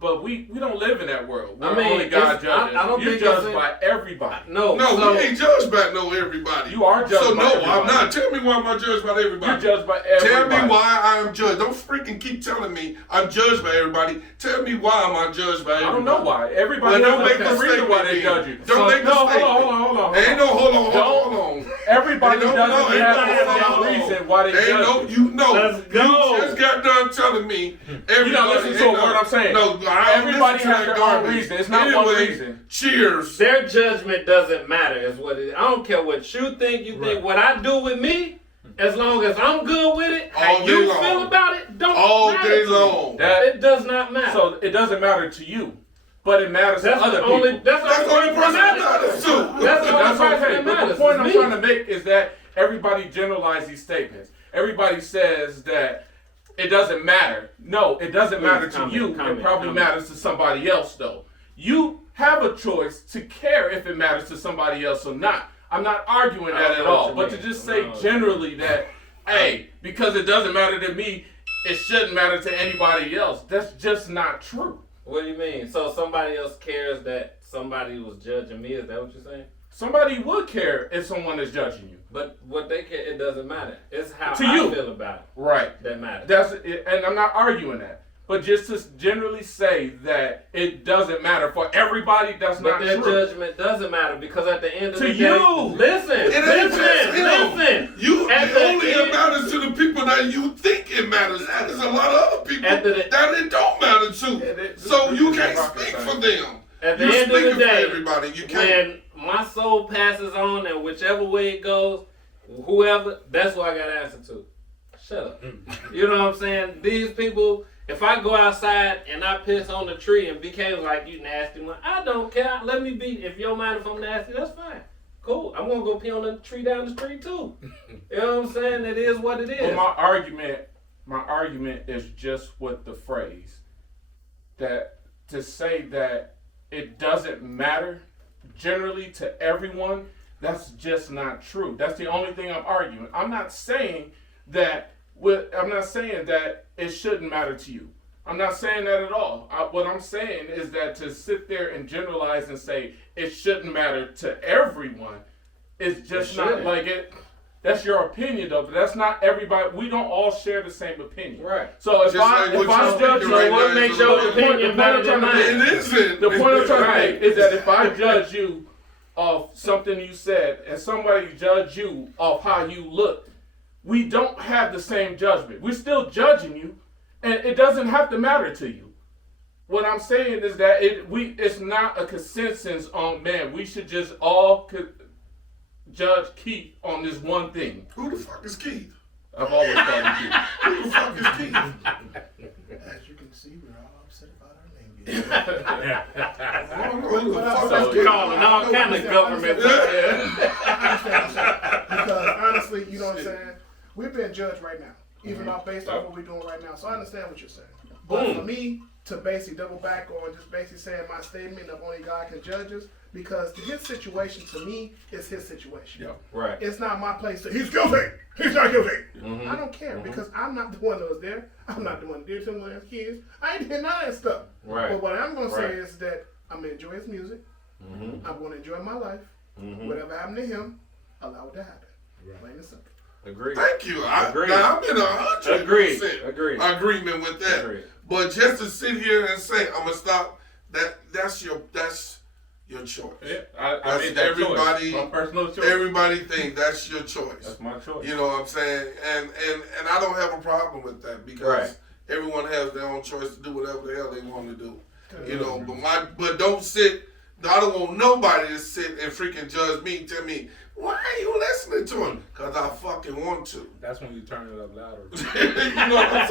But we don't live in that world. Where I mean, only God it's- judges. I don't You're think judged it's by everybody. No, No, so, we ain't judged by everybody. You are judged So by no, everybody. I'm not. Tell me why am I judged by everybody? You're judged by everybody. Tell me why I am judged. Don't freaking keep telling me I'm judged by everybody. Tell me why am I judged by everybody? I don't know why. Everybody Well, don't has make a the reason why statement they then. judge you. Don't make the no, statement. Hold on. Ain't no hold on. Don't. Everybody Ain't no- doesn't no, ain't have no- a hold damn on. reason why they Ain't judge no, you. you know. Let's go. You just got done telling me everybody. You not listening to a word I'm saying. No, I don't Everybody listen to has that their own garbage. reason. It's not one Anyway, reason. Cheers. their judgment doesn't matter, is what it is. I don't care what you think. You think what I do with me, as long as I'm good with it, how All you day feel long. about it, don't All matter day to me. long. It does not matter. So it doesn't matter to you, but it matters that's to other the only. people. That's the only person that matters. too. That's the only That's person okay. that But the matters. point I'm It's me. trying to make is that everybody generalizes these statements. Everybody says that it doesn't matter. No, it doesn't matter to you. It probably comment. matters to somebody else, though. You have a choice to care if it matters to somebody else or not. I'm not arguing that at all. But to just say generally that, hey, because it doesn't matter to me, it shouldn't matter to anybody else. That's just not true. What do you mean? So somebody else cares that somebody was judging me? Is that what you're saying? Somebody would care if someone is judging you. But what they care, it doesn't matter. It's how To I you. feel about it Right. that matters. That's it, and I'm not arguing that. But just to generally say that it doesn't matter for everybody, that's But not their true. judgment doesn't matter because at the end of To the day, you. listen. It ain't just him. Listen. You At it the only end- matters to the people that you think it matters to. There's a lot of other people At the- that it don't matter to. So you can't speak for them. At the You're end of the speaking for day, everybody. You can't. when my soul passes on and whichever way it goes, whoever, that's what I got to answer to. Shut up. You know what I'm saying? These people, if I go outside and I piss on the tree and BK was like, you nasty one, I don't care. Let me be. If you don't mind if I'm nasty, that's fine. Cool. I'm going to go pee on the tree down the street too. You know what I'm saying? It is what it is. But my argument is just with the phrase that to say that it doesn't matter generally to everyone, that's just not true. That's the only thing I'm arguing. I'm not saying that it shouldn't matter to you. I'm not saying that at all. What I'm saying is that to sit there and generalize and say it shouldn't matter to everyone is just not like it. That's your opinion, though. But that's not everybody. We don't all share the same opinion. Right. So if Just like I what judge you're you, speaking what right makes now your is opinion better than mine? It isn't. the point I'm trying to Right. make is that if I judge you off something you said and somebody judge you off how you look, we don't have the same judgment. We're still judging you, and it doesn't have to matter to you. What I'm saying is that it's not a consensus on, man, we should just all judge Keith on this one thing. Who the fuck is Keith? I've always called him Keith. Who the fuck is Keith? As you can see, we're all upset about our name. I don't know who the fuck So is Keith. Calling all kind of government. Because honestly, you know what I'm saying? We're being judged right now, even off based on what we're doing right now. So I understand what you're saying. But for me to basically double back on just basically saying my statement of only God can judge us, because his situation to me is his situation. Yeah. Right. It's not my place to, he's guilty, he's not guilty. I don't care because I'm not the one that was there. I'm not the one that did something as kids. I ain't did none of that stuff. Right. But what I'm going to say Right. is that I'm going to enjoy his music. I'm going to enjoy my life. Whatever happened to him, allow it to happen. Plain and simple. Agreed. Thank you. Agreed. I'm in 100% Agreed. agreement with that. Agreed. But just to sit here and say I'm gonna stop, that's your choice. Yeah, I That's made that everybody- choice. My personal choice. Everybody think that's your choice. That's my choice. You know what I'm saying? And I don't have a problem with that because Right. everyone has their own choice to do whatever the hell they want to do. You know, but don't sit. I don't want nobody to sit and freaking judge me and tell me, why are you listening to him? Because I fucking want to. That's when you turn it up louder. You know what I'm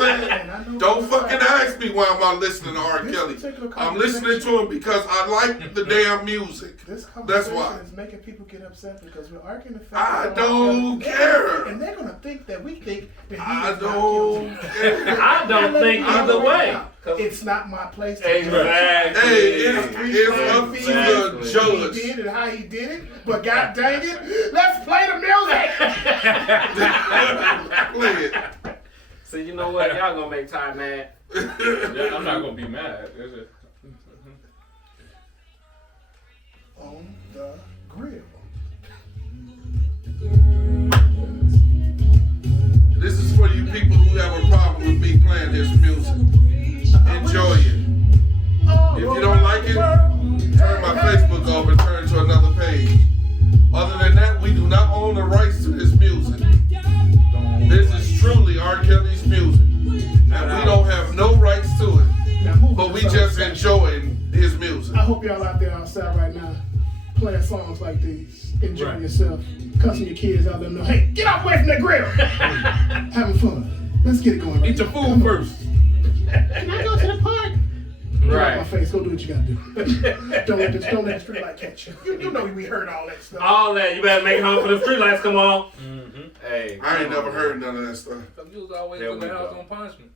saying? Don't fucking ask me why am I listening to R. Kelly. I'm listening to him because I like the damn music. This That's conversation why. is making people get upset because we're arguing the fact I that don't care. And they're going to think that we think that he I is not don't guilty. care. I don't think either way. It's not my place to Exactly. Hey, it's up to the He judge. did and how he did it, but god dang it, let's play the music. Play it. So you know what? Y'all gonna make Ty mad. Yeah, I'm not gonna be mad. Is it? On the grill. This is for you people who have a problem with me playing his music. Enjoy it. If you don't like it, turn my Facebook off and turn to another page. Other than that, we do not own the rights to this music. This is truly R. Kelly's music. And we don't have no rights to it. Now, moving But we to just something. enjoying his music. I hope y'all out there outside right now playing songs like these, enjoying yourself, cussing your kids out, let them know, hey, get off away from the grill. Having fun. Let's get it going. Eat your food first. Can I go to the park? Get Right. out my face. Go do what you gotta do. don't let the street light catch you. You know we heard all that stuff. All that. You better make it home for the street lights come on. Hey. I ain't never heard none of that stuff. You was always There in the we house go. on punishment.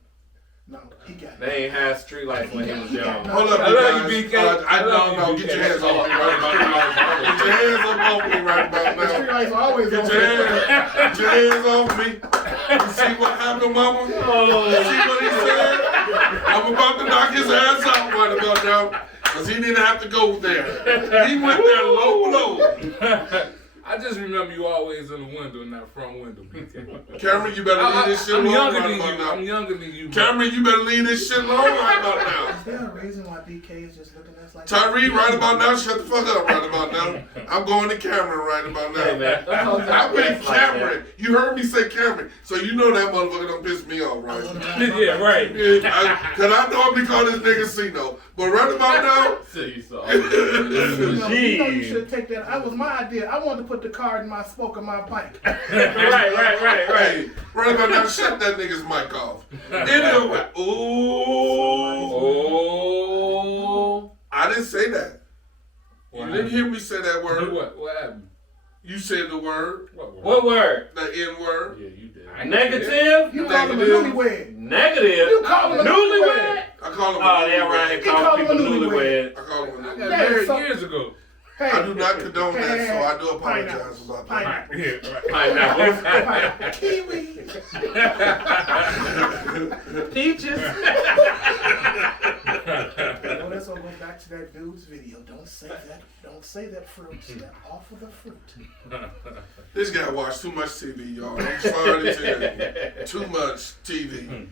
No, he got it. They ain't had street lights when he was young. Hold up, I you love guys. you, BK. No, get your hands off me right about now. Get your hands up off me right about The street now. lights are always on. Get your hands off me. You see what happened, mama? You see what he said? I'm about to knock his ass out right about now. Because he didn't have to go there. He went there low blow. I just remember you always in the window, in that front window. Cameron, you better leave this shit I'm alone younger right than about you. now. I'm younger than you. Cameron, you better leave this shit alone right about now. Is there a reason why BK is just looking at us like Tyree, right about now, shut the fuck up right about now. I'm going to Cameron right about Hey, now. man. I've been Cameron. You heard me say Cameron, so you know that motherfucker don't piss me off, right? Yeah, right. Cause I normally call this nigga Cino, but right about now, See, so. You know, you should take that. That was my idea. I wanted to put the card in my smoke in my pipe. Right. hey, right about now, shut that nigga's mic off. Anyway, Oh. I didn't say that. You didn't hear me say that word. What happened? You said the word, What word? the N word. Yeah, you did. Negative? You call him a Negative. newlywed. Negative? You call him a Newlywed? I call him a Oh, yeah, right. They He call called people him a newlywed. I call him a I nigga. got Yeah, married so- years ago. Hey, I do not condone that, so I do apologize about that. Pineapple. Pineapple. Kiwi. Peaches. Well, let's all go back to that dude's video. Don't say that. Don't say that fruit. Step off of the fruit. This guy watched too much TV, y'all. I'm sorry to tell you. Too much TV.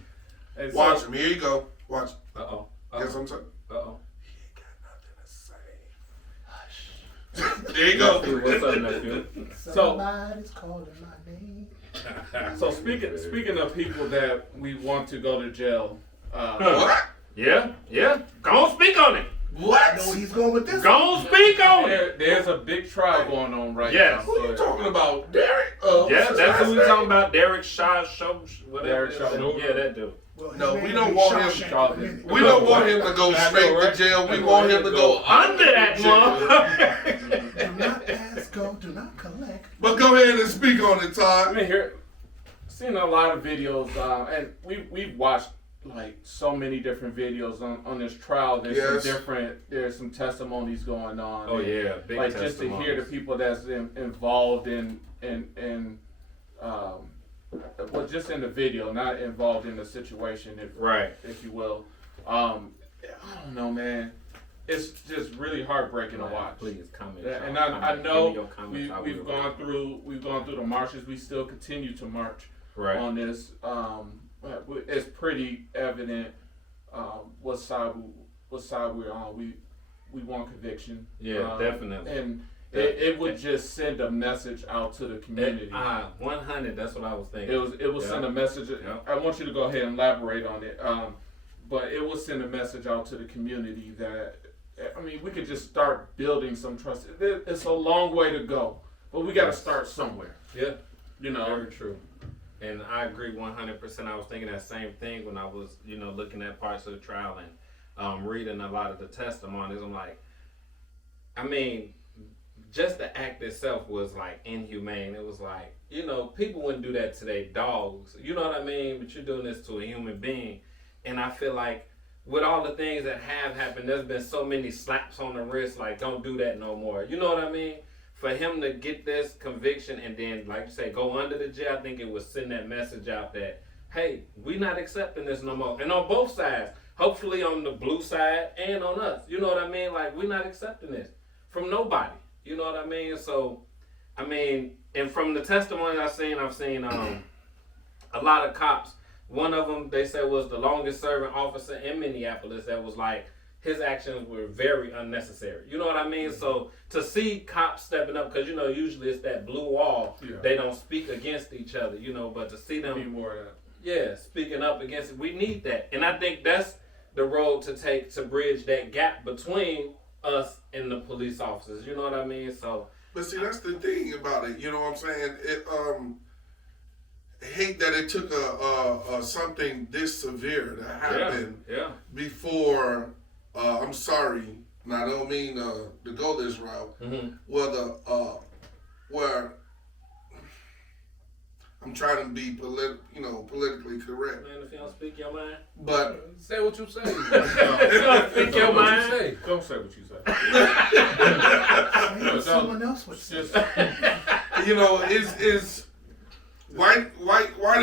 And so- Watch him. Here you go. Watch him. Uh-oh. Guess what I'm saying? Uh-oh. He ain't got nothing to say. There you go. What's up, nephew? Somebody's calling my name. So speaking of people that we want to go to jail, What? Yeah. Go on, speak on it. I know What? where he's going with this. Go on, speak on it. there's a big trial going on right Yes. now. Who you So- talking about? Derek? Yeah, that's who we talking about. Derek Shaw, whatever. Derek it is. Shaw. Yeah, that dude. Well, his No, name we is don't Big want him Shawshank to- in a minute. We don't want him to go straight to jail. We want him to go Under that motherfucker. Do not pass go. Do not collect. But go ahead and speak on it, I Todd. mean, seen a lot of videos, and we've watched like so many different videos on this trial. There's Yes. there's some testimonies going on. Oh and, yeah, big like just to hear the people that's involved in well, just in the video, not involved in the situation, if you will. I don't know, man. It's just really heartbreaking to watch. Please comment. Yeah, and y'all. I Give me know your comments. I we've will. gone through the marches. We still continue to march Right. on this. It's pretty evident what side we're on. We want conviction. Yeah, definitely. And it would just send a message out to the community. 100. That's what I was thinking. It will send a message. Yeah. I want you to go ahead and elaborate on it. But it will send a message out to the community that, I mean, we could just start building some trust. It's a long way to go, but we got to start somewhere. Yeah. You know. Very true. And I agree 100%. I was thinking that same thing when I was, looking at parts of the trial and reading a lot of the testimonies. I'm like, I mean, just the act itself was like inhumane. It was like, people wouldn't do that to their dogs. You know what I mean? But you're doing this to a human being. And I feel like with all the things that have happened, there's been so many slaps on the wrist, like, don't do that no more. You know what I mean? For him to get this conviction and then, like you say, go under the jail, I think it would send that message out that, hey, we're not accepting this no more. And on both sides, hopefully on the blue side and on us. You know what I mean? Like, we're not accepting this from nobody. You know what I mean? So, I mean, and from the testimony I've seen a lot of cops. One of them, they said, was the longest serving officer in Minneapolis that was like, his actions were very unnecessary. You know what I mean? So to see cops stepping up, because, usually it's that blue wall. Yeah. They don't speak against each other, but to see them, Need more of that. yeah, speaking up against it, we need that. And I think that's the road to take to bridge that gap between us and the police officers. You know what I mean? So. But see, that's the thing about it. You know what I'm saying? I hate that it took a something this severe to happen Yeah. before I'm sorry, and I don't mean to go this route. Where I'm trying to be politically correct. Man, if you don't speak your mind, But Say what you say. speak your mind. Say. Don't say what you say. Maybe someone else would say. is white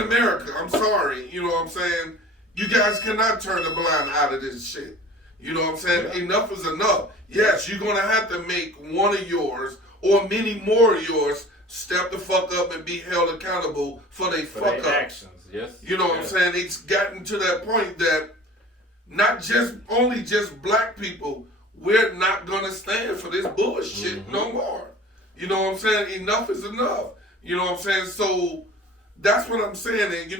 America. I'm sorry, you know what I'm saying? You guys cannot turn the blind eye to this shit. You know what I'm saying? Yeah. Enough is enough. Yes, you're gonna have to make one of yours or many more of yours step the fuck up and be held accountable for their fuck ups. Actions, yes. You know what I'm saying? It's gotten to that point that not just only just black people, we're not gonna stand for this bullshit no more. You know what I'm saying? Enough is enough. You know what I'm saying? So that's what I'm saying. And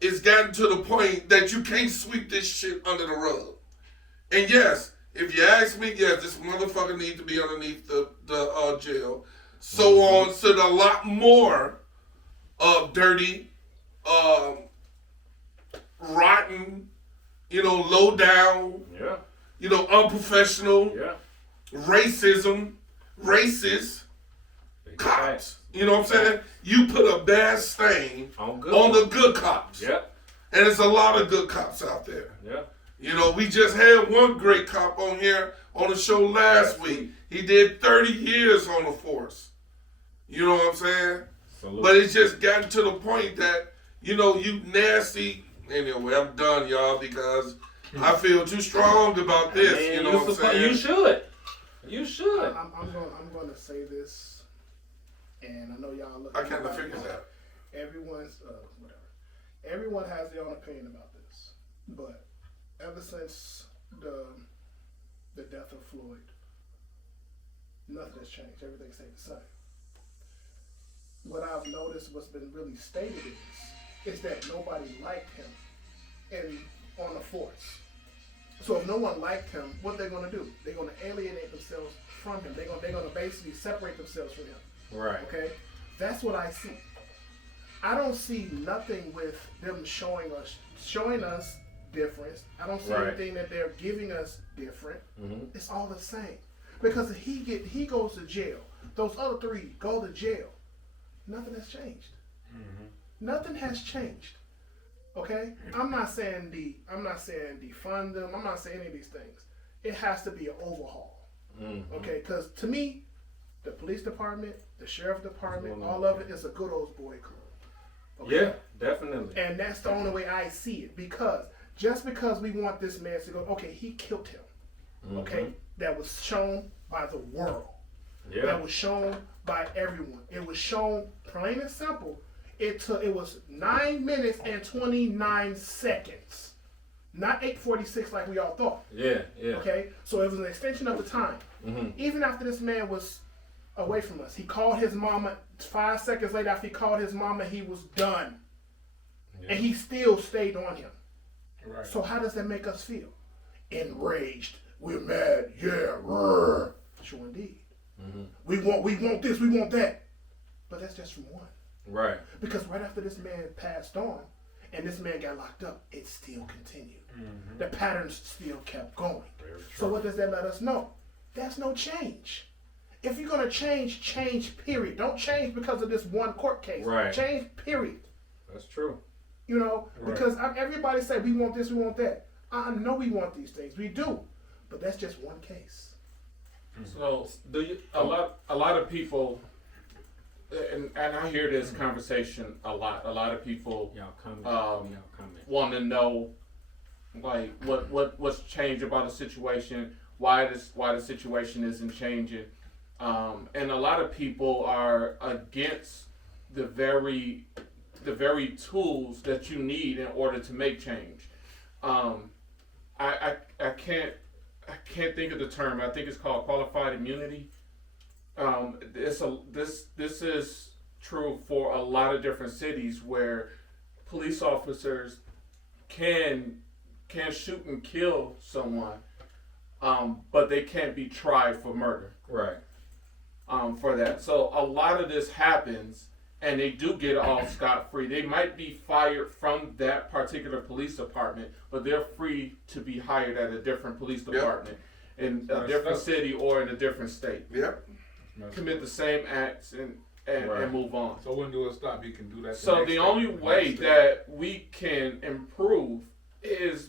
it's gotten to the point that you can't sweep this shit under the rug. And yes, if you ask me, yes, this motherfucker needs to be underneath the jail. So on to the lot more dirty, rotten, low down, Yeah. Unprofessional, Yeah. racism, racist Big cops. facts. You know what I'm saying? You put a bad stain On good. on the good cops. Yeah. And there's a lot of good cops out there. Yeah. We just had one great cop on here on the show last week. He did 30 years on the force. You know what I'm saying? Salute. But it's just gotten to the point that, you nasty. Anyway, I'm done, y'all, because I feel too strong about this. Man, you know what I'm saying? You should. You should. I'm going to say this, and I know y'all look. I kind of figured that. Everyone's whatever. Everyone has their own opinion about this, but ever since the death of Floyd, nothing has changed. Everything stayed the same. What I've noticed, what's been really stated is that nobody liked him on the force. So if no one liked him, what they're going to do? They're going to alienate themselves from him. They're going to basically separate themselves from him. Right. Okay, that's what I see. I don't see nothing with them showing us difference. I don't see anything that they're giving us different. It's all the same. Because if he goes to jail, those other three go to jail. Nothing has changed. Nothing has changed. Okay, I'm not saying defund them. I'm not saying any of these things. It has to be an overhaul. Okay, because to me, the police department, the sheriff department, all of it is a good old boy club. Okay? Yeah, definitely. And that's the only way I see it. Because just because we want this man to go, okay, he killed him. Okay, that was shown by the world. Yeah. That was shown by everyone. It was shown plain and simple. It was 9 minutes and 29 seconds, not 8:46 like we all thought. Yeah. Yeah. Okay, so it was an extension of the time. Even after this man was away from us, he called his mama. 5 seconds later, after he called his mama, he was done, and he still stayed on him. Right. So how does that make us feel? Enraged. We're mad. Yeah. Rrr. Sure indeed. We want this. We want that. But that's just from one. Right. Because right after this man passed on, and this man got locked up, it still continued. The patterns still kept going. So what does that let us know? There's no change. If you're going to change, period. Don't change because of this one court case. Right. Change, period. That's true. Because everybody say we want this, we want that. I know we want these things. We do. But that's just one case. So a lot of people, and I hear this conversation a lot. A lot of people Y'all comment. want to know like what's changed about the situation, why the situation isn't changing, and a lot of people are against the very tools that you need in order to make change. I can't think of the term. I think it's called qualified immunity. This is true for a lot of different cities where police officers can shoot and kill someone, but they can't be tried for murder. Right. For that. So a lot of this happens and they do get off scot-free, they might be fired from that particular police department, but they're free to be hired at a different police department in a different city or in a different state. Yep. Commit the same acts and move on. So when do it stop? He can do that. So the only way that we can improve is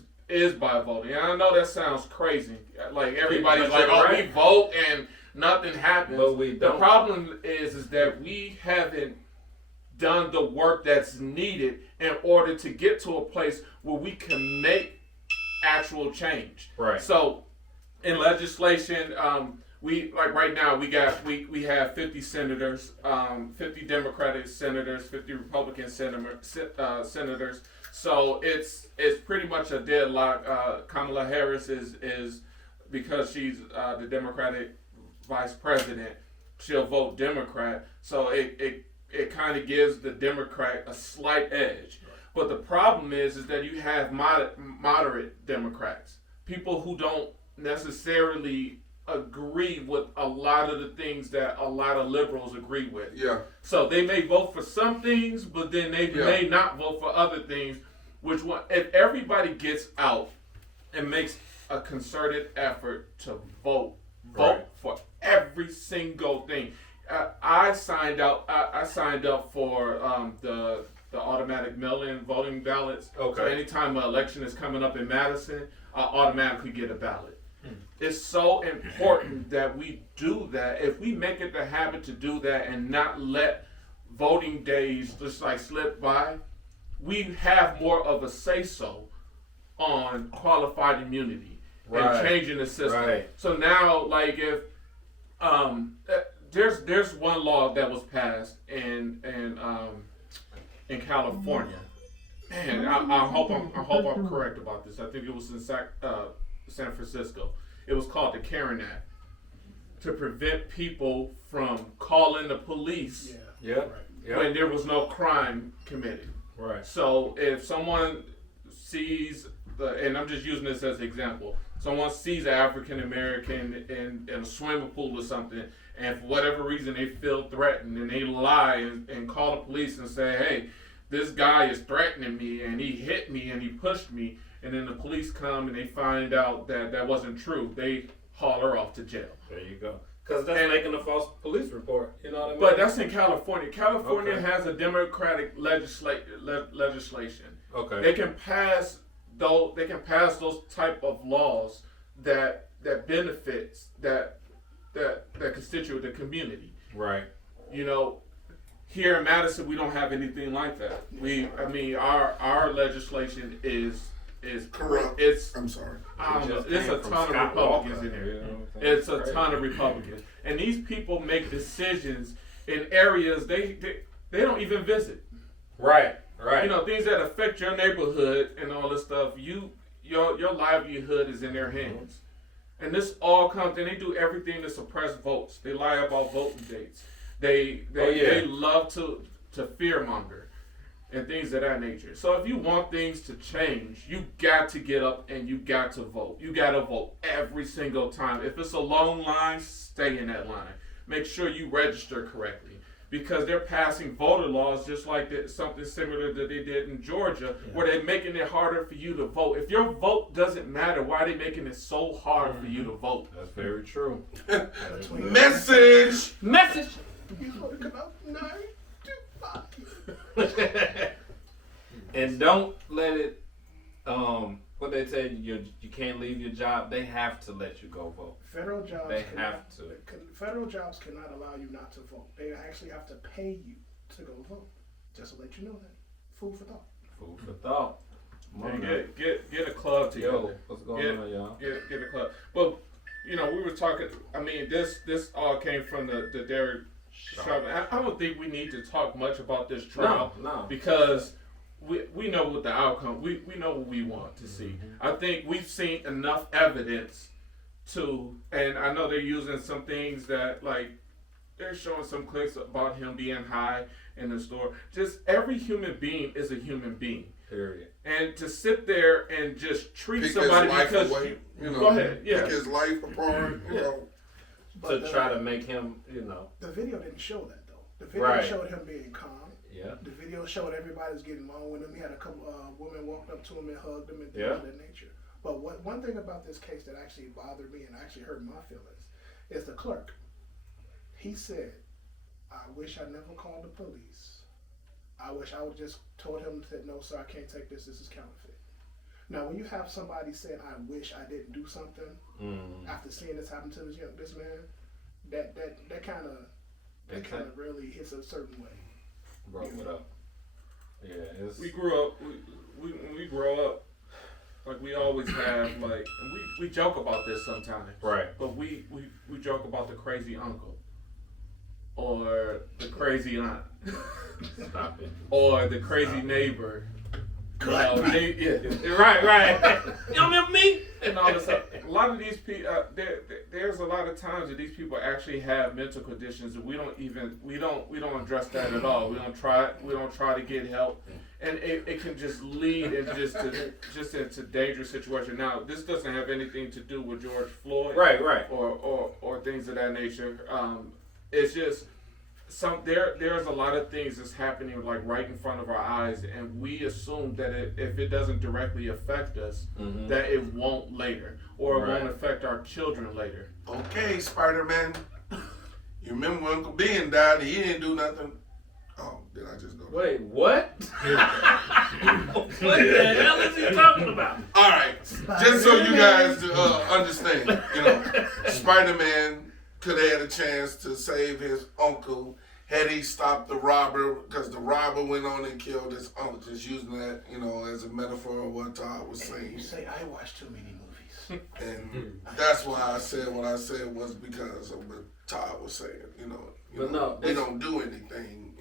by voting. And I know that sounds crazy. Like everybody's like, oh, we vote and nothing happens. But we don't. The problem is that we haven't done the work that's needed in order to get to a place where we can make actual change. Right. So in legislation, we like right now we have 50 senators, 50 Democratic senators, 50 Republican senators. So it's pretty much a deadlock. Kamala Harris is because she's the Democratic vice president, she'll vote Democrat. So it kind of gives the Democrat a slight edge. But the problem is that you have moderate Democrats, people who don't necessarily agree with a lot of the things that a lot of liberals agree with. Yeah. So they may vote for some things, but then they may not vote for other things. If everybody gets out and makes a concerted effort to vote for every single thing. I signed up for the automatic mail-in voting ballots. Okay. So anytime an election is coming up in Madison, I automatically get a ballot. It's so important that we do that. If we make it the habit to do that and not let voting days just like slip by, we have more of a say-so on qualified immunity and changing the system. Right. So now, like if there's one law that was passed in California. Man, I hope I'm correct about this. I think it was in San Francisco. It was called the Karen Act to prevent people from calling the police when there was no crime committed. Right. So if someone sees and I'm just using this as an example, someone sees an African American in a swimming pool or something, and for whatever reason they feel threatened and they lie and call the police and say, hey, this guy is threatening me and he hit me and he pushed me, and then the police come and they find out that that wasn't true, they haul her off to jail. There you go. Because that's making a false police report. You know what I mean? But that's in California. California has a Democratic legislation. Okay. They can pass those type of laws that benefits that constitute the community. Right. You know, here in Madison we don't have anything like that. Our legislation is corrupt. I'm sorry. It's a ton of Republicans in there. You know It's a ton of Republicans, and these people make decisions in areas they don't even visit. Right. Right. You know, things that affect your neighborhood and all this stuff. Your livelihood is in their hands, and this all comes. And they do everything to suppress votes. They lie about voting dates. They love to fearmonger and things of that nature. So if you want things to change, you got to get up and you got to vote. You got to vote every single time. If it's a long line, stay in that line. Make sure you register correctly, because they're passing voter laws just like something similar that they did in Georgia, where they're making it harder for you to vote. If your vote doesn't matter, why are they making it so hard for you to vote? That's very true. Message. He's going to come out 9 to 5. And don't let it, what they say, you can't leave your job. They have to let you go vote. Federal jobs. They have to. Federal jobs cannot allow you not to vote. They actually have to pay you to go vote. Just to let you know that. Food for thought. Food for thought. Get a club together. Yo, what's going on, y'all? Get a club. But you know, we were talking. I mean, this all came from the Derek Chauvin. I don't think we need to talk much about this trial. No. Because we know what the outcome. We know what we want to see. I think we've seen enough evidence and I know they're using some things that, like, they're showing some clips about him being high in the store. Just every human being is a human being. Period. And to sit there and just treat Pick somebody his life because away, go ahead, pick his life apart, To try to make him, The video didn't show that though. The video Right. showed him being calm. Yeah. The video showed everybody's getting along with him. He had a couple women walked up to him and hugged him and things Yeah. of that nature. But one thing about this case that actually bothered me and actually hurt my feelings is the clerk. He said, "I wish I never called the police. I wish I would just told him that no, sir, I can't take this. This is counterfeit." Now, when you have somebody saying, "I wish I didn't do something," after seeing this happen to this man, that kind of really hits a certain way. Broke it up. Yeah, it's, We grew up. When we grow up, like we always have, like, and we joke about this sometimes. right. But we joke about the crazy uncle, or the crazy aunt, Stop it. or the crazy neighbor. You know, Right. You don't remember me? And all this stuff. A lot of these people, there's a lot of times that these people actually have mental conditions, and we don't address that at all. We don't try to get help, and it can just lead into dangerous situations. Now, this doesn't have anything to do with George Floyd, Right. or things of that nature. It's just there's a lot of things that's happening like right in front of our eyes, and we assume that if it doesn't directly affect us, that it won't later, or it won't affect our children later. Okay, Spider-Man. You remember when Uncle Ben died and he didn't do nothing? Oh, did I just go? Wait, what? What the hell is he talking about? All right, just so you guys understand, Spider-Man could have had a chance to save his uncle had he stopped the robber, because the robber went on and killed his uncle. Just using that, as a metaphor of what Todd was saying. You say I watch too many movies. And that's why I said what I said was because of what Todd was saying. But no, we don't do anything.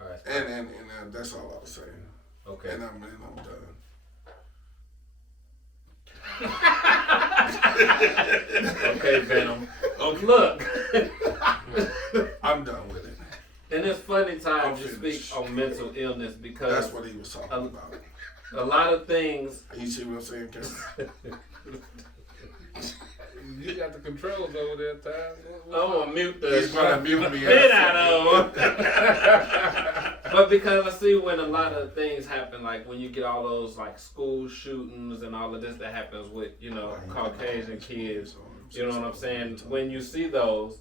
All right. And that's all I was saying. Okay. And I'm done. Okay, Venom. Okay, look. I'm done with it. And it's funny time I'm to finished. speak on mental illness because That's what he was talking about. a lot of things. You see what I'm saying, Kevin? You got the controls over there, Ty. I'm gonna mute the He's trying to mute me. spit out of him. But because I see when a lot of things happen, like when you get all those like school shootings and all of this that happens with Caucasian kids. You know what I'm saying? When you see those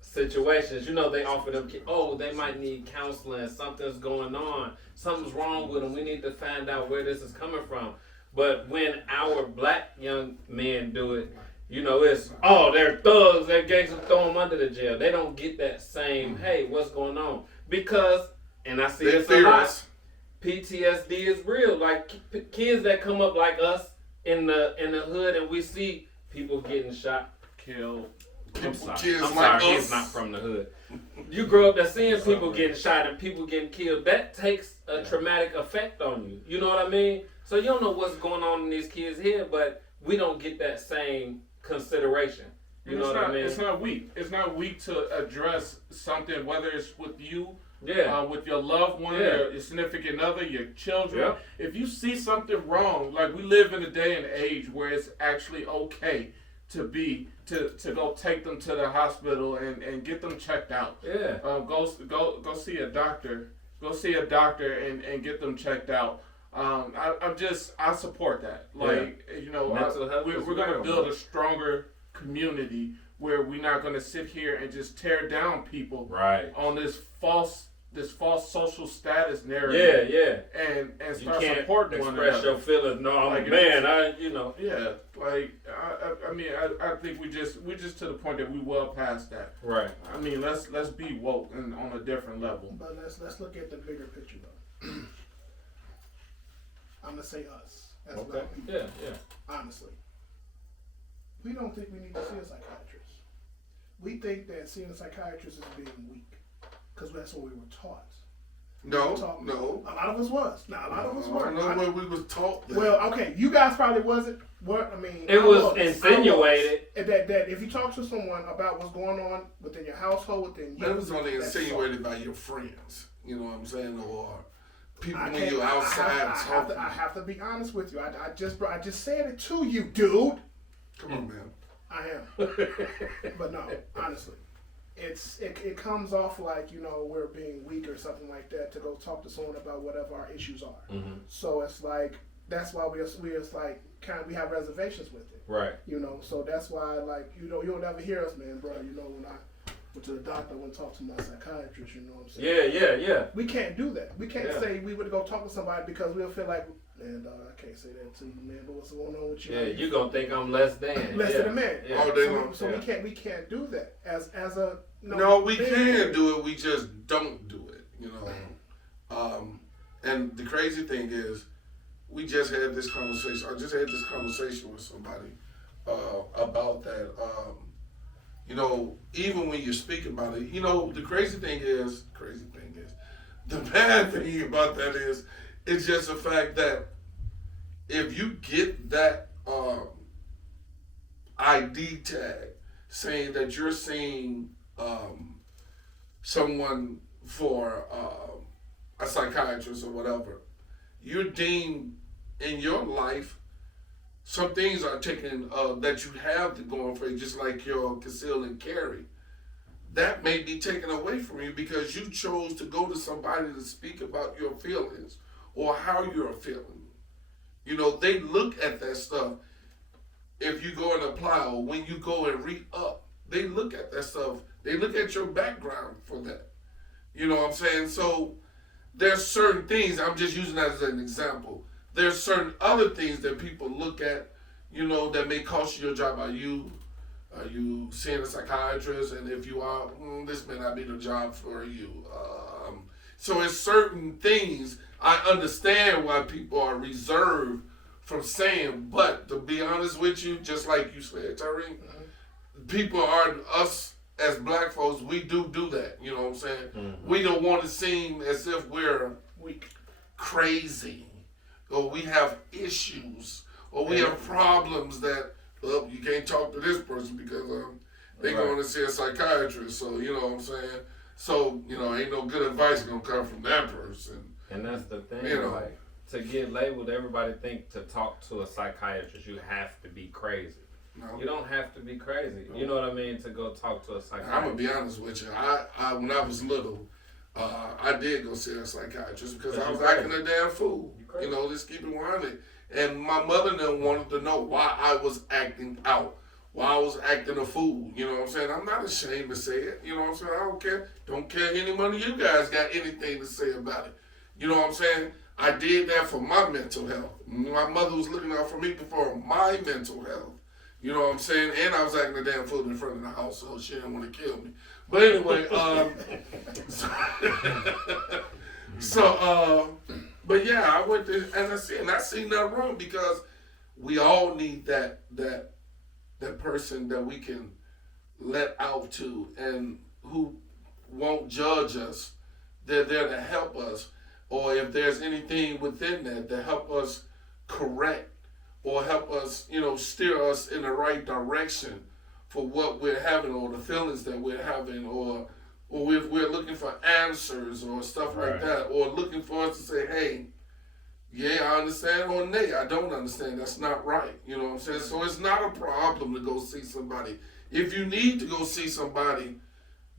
situations, they offer them, they might need counseling, something's going on, something's wrong with them, we need to find out where this is coming from. But when our black young men do it, it's, they're thugs, they're gangsters, throw them under the jail. They don't get that same, hey, what's going on? Because, and I see this a lot, PTSD is real. Like kids that come up like us in the hood and we see people getting shot, killed. I'm sorry, he's not from the hood. You grow up there seeing people getting shot and people getting killed. That takes a traumatic effect on you. You know what I mean? So you don't know what's going on in these kids' head, but we don't get that same consideration. You know what I mean? It's not weak. It's not weak to address something, whether it's with you, with your loved one, your significant other, your children. Yeah. If you see something wrong, like we live in a day and age where it's actually okay to go take them to the hospital and get them checked out. Yeah. Go see a doctor. Go see a doctor and get them checked out. I support that. Like, we're going to build a stronger community where we're not going to sit here and just tear down people on this false social status narrative. And start supporting one another. Express your feelings. No, I'm a man. Yeah, like I think we just to the point that we well past that. Right. I mean, let's be woke and on a different level. But let's look at the bigger picture though. I'm gonna say us as black people. Yeah. Honestly, we don't think we need to see a psychiatrist. We think that seeing a psychiatrist is being weak because that's what we were taught. No. A lot of us was. Now, a lot of us I weren't. don't know where we was taught that. Well, okay, you guys probably wasn't. What I mean, it was insinuated that if you talk to someone about what's going on within your household, within you, that was only insinuated by your friends. You know what I'm saying, or people when you're outside I have to be honest with you. I just said it to you, dude. Come on, man. I am. But no, honestly, it comes off like, you know, we're being weak or something like that to go talk to someone about whatever our issues are. Mm-hmm. So it's like, that's why we're like kind of, we have reservations with it. Right. You know, so that's why, like, you know, you'll never hear us, man, bro. You know, when I went to the doctor, I went to talk to my psychiatrist, you know what I'm saying? Yeah. We can't do that. We can't Yeah. say we would go talk to somebody because we'll feel like, man, dog, I can't say that to you, man, but what's going on with you? Yeah, you're gonna think I'm less than. Less than a man. Yeah. All day long. So we can't do that as a No, we man. can do it. We just don't do it. You know. And the crazy thing is, we just had this conversation. I just had this conversation with somebody about that. You know, even when you speak about it, you know, the bad thing about that is, it's just the fact that if you get that ID tag saying that you're seeing someone for a psychiatrist or whatever, you're deemed in your life, some things are taken that you have to go on for you, just like your conceal and carry. That may be taken away from you because you chose to go to somebody to speak about your feelings or how you're feeling. You know, they look at that stuff. If you go and apply or when you go and re-up, they look at that stuff. They look at your background for that. You know what I'm saying? So there's certain things, I'm just using that as an example. There's certain other things that people look at, you know, that may cost you your job. Are you seeing a psychiatrist? And if you are, this may not be the job for you. So it's certain things I understand why people are reserved from saying, but to be honest with you, just like you said, Tyree, people are, us as black folks, we do that, you know what I'm saying? Mm-hmm. We don't want to seem as if we're crazy, or we have issues, or we have problems that, well, you can't talk to this person because they going to see a psychiatrist, so you know what I'm saying? So, you know, ain't no good advice gonna come from that person. And that's the thing, you know, like, to get labeled, everybody think to talk to a psychiatrist, you have to be crazy. No. You don't have to be crazy. No. You know what I mean? To go talk to a psychiatrist. I'm gonna be honest with you. I when I was little, I did go see a psychiatrist because I was acting a damn fool. You know, just keep it 100. And my mother then wanted to know why I was acting out, why I was acting a fool. You know what I'm saying? I'm not ashamed to say it. You know what I'm saying? I don't care. Don't care any one of you guys got anything to say about it. You know what I'm saying? I did that for my mental health. My mother was looking out for me before my mental health. You know what I'm saying? And I was acting a damn fool in front of the house, so she didn't want to kill me. But anyway, but yeah, I went to, and I see nothing wrong because we all need that person that we can let out to and who won't judge us. They're there to help us, or if there's anything within that to help us correct or help us, you know, steer us in the right direction for what we're having or the feelings that we're having, or if we're looking for answers or stuff like that, or looking for us to say, hey, yeah, I understand, or nay, I don't understand. That's not right. You know what I'm saying? So it's not a problem to go see somebody. If you need to go see somebody,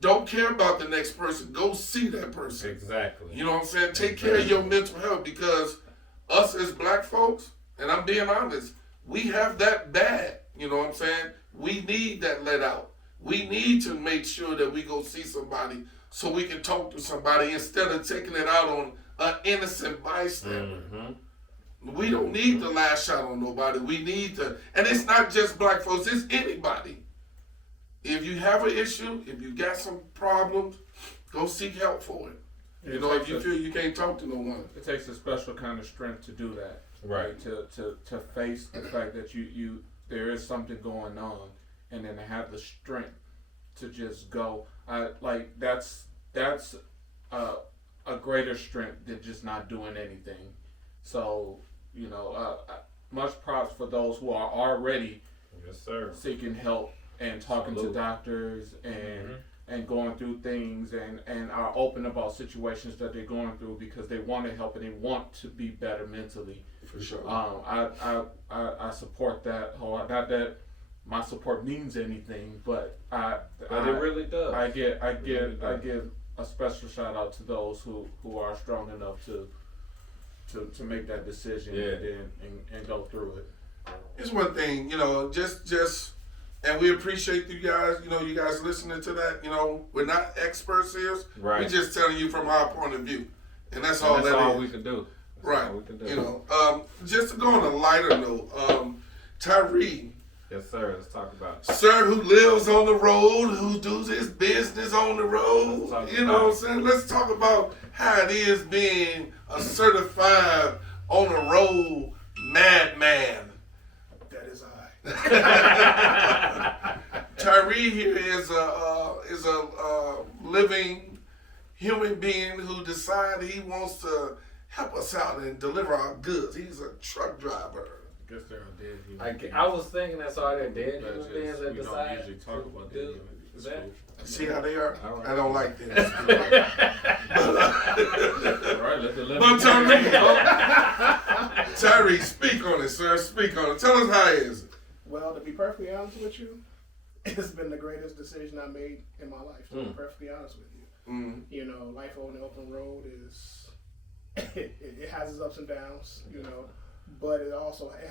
don't care about the next person. Go see that person. Exactly. You know what I'm saying? Take care of your mental health, because us as black folks, and I'm being honest, we have that bad. You know what I'm saying? We need that let out. We need to make sure that we go see somebody so we can talk to somebody instead of taking it out on an innocent bystander. Mm-hmm. We don't need to lash out on nobody. We need to, and it's not just black folks, it's anybody. If you have an issue, if you got some problems, go seek help for it. You know, if you feel you can't talk to no one. It takes a special kind of strength to do that. Right. To face the fact that you there is something going on, and then to have the strength to just go. That's a greater strength than just not doing anything. So, you know, much props for those who are already seeking help and talking to doctors and going through things and are open about situations that they're going through because they want to help and they want to be better mentally. For sure. I support that whole. Not that my support means anything, but But it really does. I give a special shout out to those who are strong enough to make that decision and go through it. It's one thing, just and we appreciate you guys, you guys listening to that. We're not experts here. Right. We're just telling you from our point of view. And that's And all that's that all is. we can do. That's Right. all we can do. Just to go on a lighter note, Tyree, Yes, sir. Let's talk about it. sir, who lives on the road, who does his business on the road, Let's talk you know about what I'm saying? Let's talk about how it is being a certified on the road madman. That is I. Tyree here is a living human being who decided he wants to help us out and deliver our goods. He's a truck driver. I guess they're dead human I was thinking that's all they're dead That's human beings just- that we don't decide usually talk about to dead do human beings. that. See how they are? All right. I don't like that. All right, let the But Tyree, speak on it, sir. Speak on it. Tell us how it is. Well, to be perfectly honest with you, it's been the greatest decision I made in my life. To be perfectly honest with you, life on the open road is it has its ups and downs, but it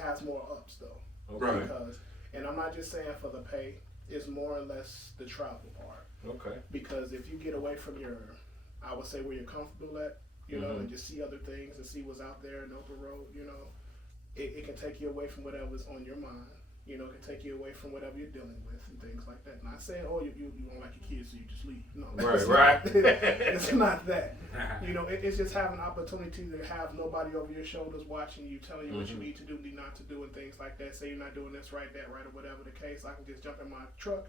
has more ups though. Right. Because, and I'm not just saying for the pay, it's more or less the travel part. Okay. Because if you get away from I would say where you're comfortable at, and just see other things and see what's out there in the open road, it can take you away from whatever's on your mind. It can take you away from whatever you're dealing with and things like that. Not saying, you don't like your kids, so you just leave. No, Right. It's not that. It's just having an opportunity to have nobody over your shoulders watching you, telling you what you need to do, need not to do, and things like that. Say you're not doing this right, that right, or whatever the case. I can just jump in my truck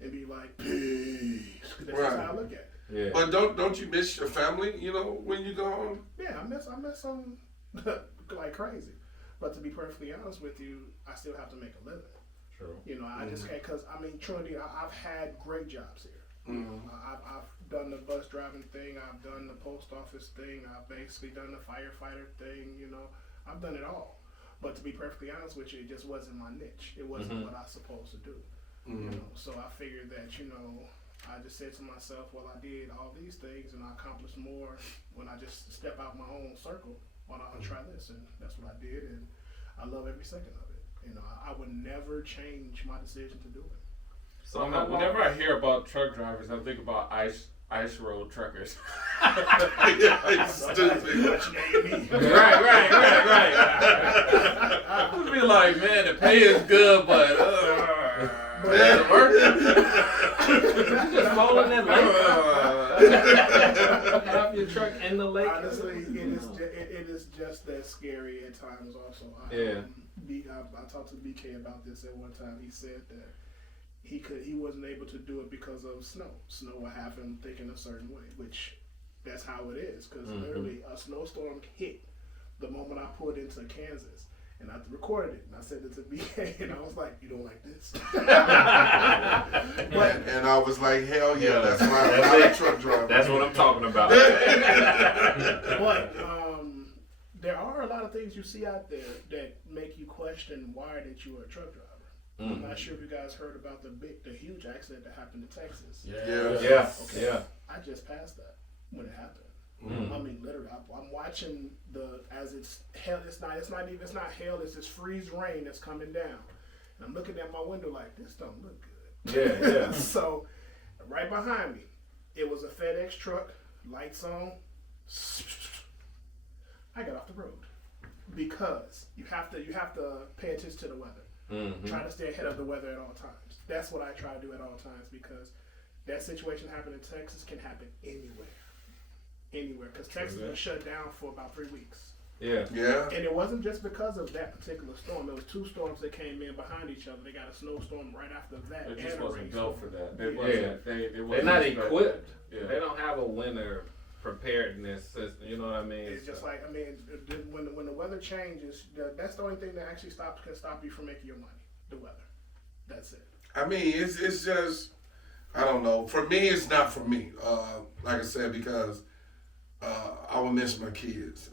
and be like, peace. That's just how I look at it. Yeah. But don't you miss your family, when you go home? Yeah, I miss them like crazy. But to be perfectly honest with you, I still have to make a living. True. I just can't, because Trinity, I've had great jobs here. I've done the bus driving thing, I've done the post office thing, I've basically done the firefighter thing, I've done it all. But to be perfectly honest with you, it just wasn't my niche. It wasn't what I was supposed to do. So I figured that, I just said to myself, well, I did all these things and I accomplished more when I just step out my own circle. Why not try this? And that's what I did, and I love every second of it. I would never change my decision to do it. So whenever I hear about truck drivers, I think about ice road truckers. It's stupid. Right. I would be like, man, the pay is good, but just rolling that lake. Have your truck in the lake. Honestly, it is just that scary at times. Also, I talked to BK about this at one time. He said that he wasn't able to do it because of snow. Snow would have him thinking a certain way, which that's how it is. Because literally, a snowstorm hit the moment I pulled into Kansas. And I recorded it, and I said it to BK, and I was like, "You don't like this?" And I was like, "Hell yeah, that's why I'm not a truck driver." That's what I'm talking about. But there are a lot of things you see out there that make you question why that you are a truck driver. I'm not sure if you guys heard about the huge accident that happened in Texas. Yeah. I just passed that when it happened. Mm. I mean, literally, I'm watching as it's hell. It's not hell. It's this freeze rain that's coming down, and I'm looking at my window like this don't look good. Yeah. So, right behind me, it was a FedEx truck, lights on. I got off the road because you have to pay attention to the weather. Try to stay ahead of the weather at all times. That's what I try to do at all times, because that situation happened in Texas can happen anywhere. Because Texas was shut down for about 3 weeks. Yeah. And it wasn't just because of that particular storm. There was 2 storms that came in behind each other. They got a snowstorm right after that. It just wasn't built for that. They're expected. not equipped. Yeah. They don't have a winter preparedness system. You know what I mean? It's just like, when the weather changes, that's the only thing that actually can stop you from making your money. The weather. That's it. I mean, it's just, I don't know. For me, it's not for me. Like I said, because I would miss my kids.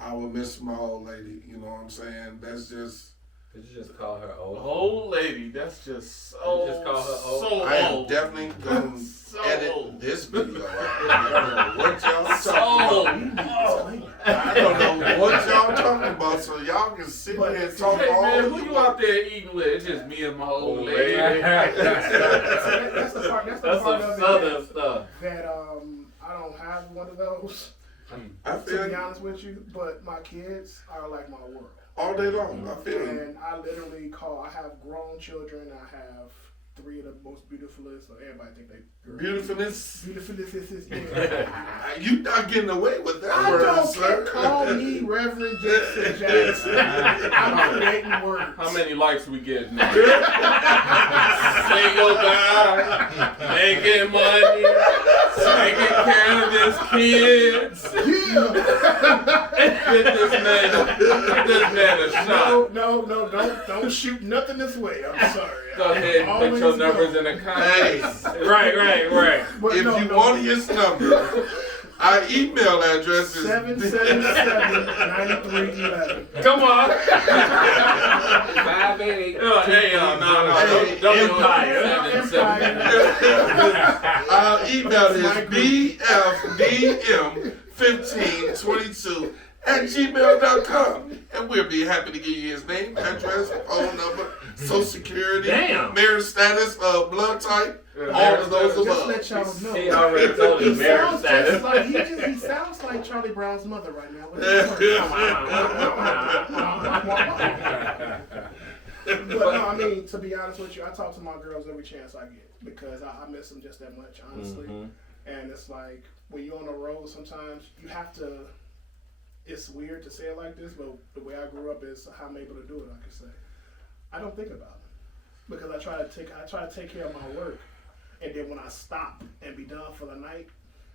I would miss my old lady. You know what I'm saying? That's just Did you just call her old? Old lady, that's just so, You just call her old? so I am old. definitely going to So edit old. this video. I don't know what y'all So talking about. old. I don't know what y'all talking about, so y'all can sit there and talk Hey all man, you who you want. out there eating with? It's just me and my old Old lady. lady. That's the part. That's the That's part some of it southern stuff. that I don't have one of those. I To feel be you honest with you, but my kids are like my world. all day long. I feel you. And I literally call. I have grown children. I have 3 of the most beautifulest. So everybody think they Beautifulness. beautifulest. Yeah. You not getting away with that I word, don't sir. care. Call me Reverend Jason Jackson. I'm creating words. How many likes we get now? Single guy, making money, taking care of his kids. Yeah. Get this man a shot. No, don't shoot nothing this way. I'm sorry. Go ahead and put your Always numbers go. in the Hey, comments. Right. But if you want his number, our email address is 777-9311. Come on. 588. Hey, no. Hey, Don't Empire. our email is bfdm1522@gmail.com, and we'll be happy to give you his name, address, phone number, social security, Damn. marriage status, blood type, all of those Just above. let y'all know. He already told He his marriage sounds status. just like he sounds like Charlie Brown's mother right now. But no, I mean, to be honest with you, I talk to my girls every chance I get because I miss them just that much, honestly. And it's like when you're on the road, sometimes you have to. It's weird to say it like this, but the way I grew up is how I'm able to do it. I can say I don't think about it because I try to take care of my work, and then when I stop and be done for the night,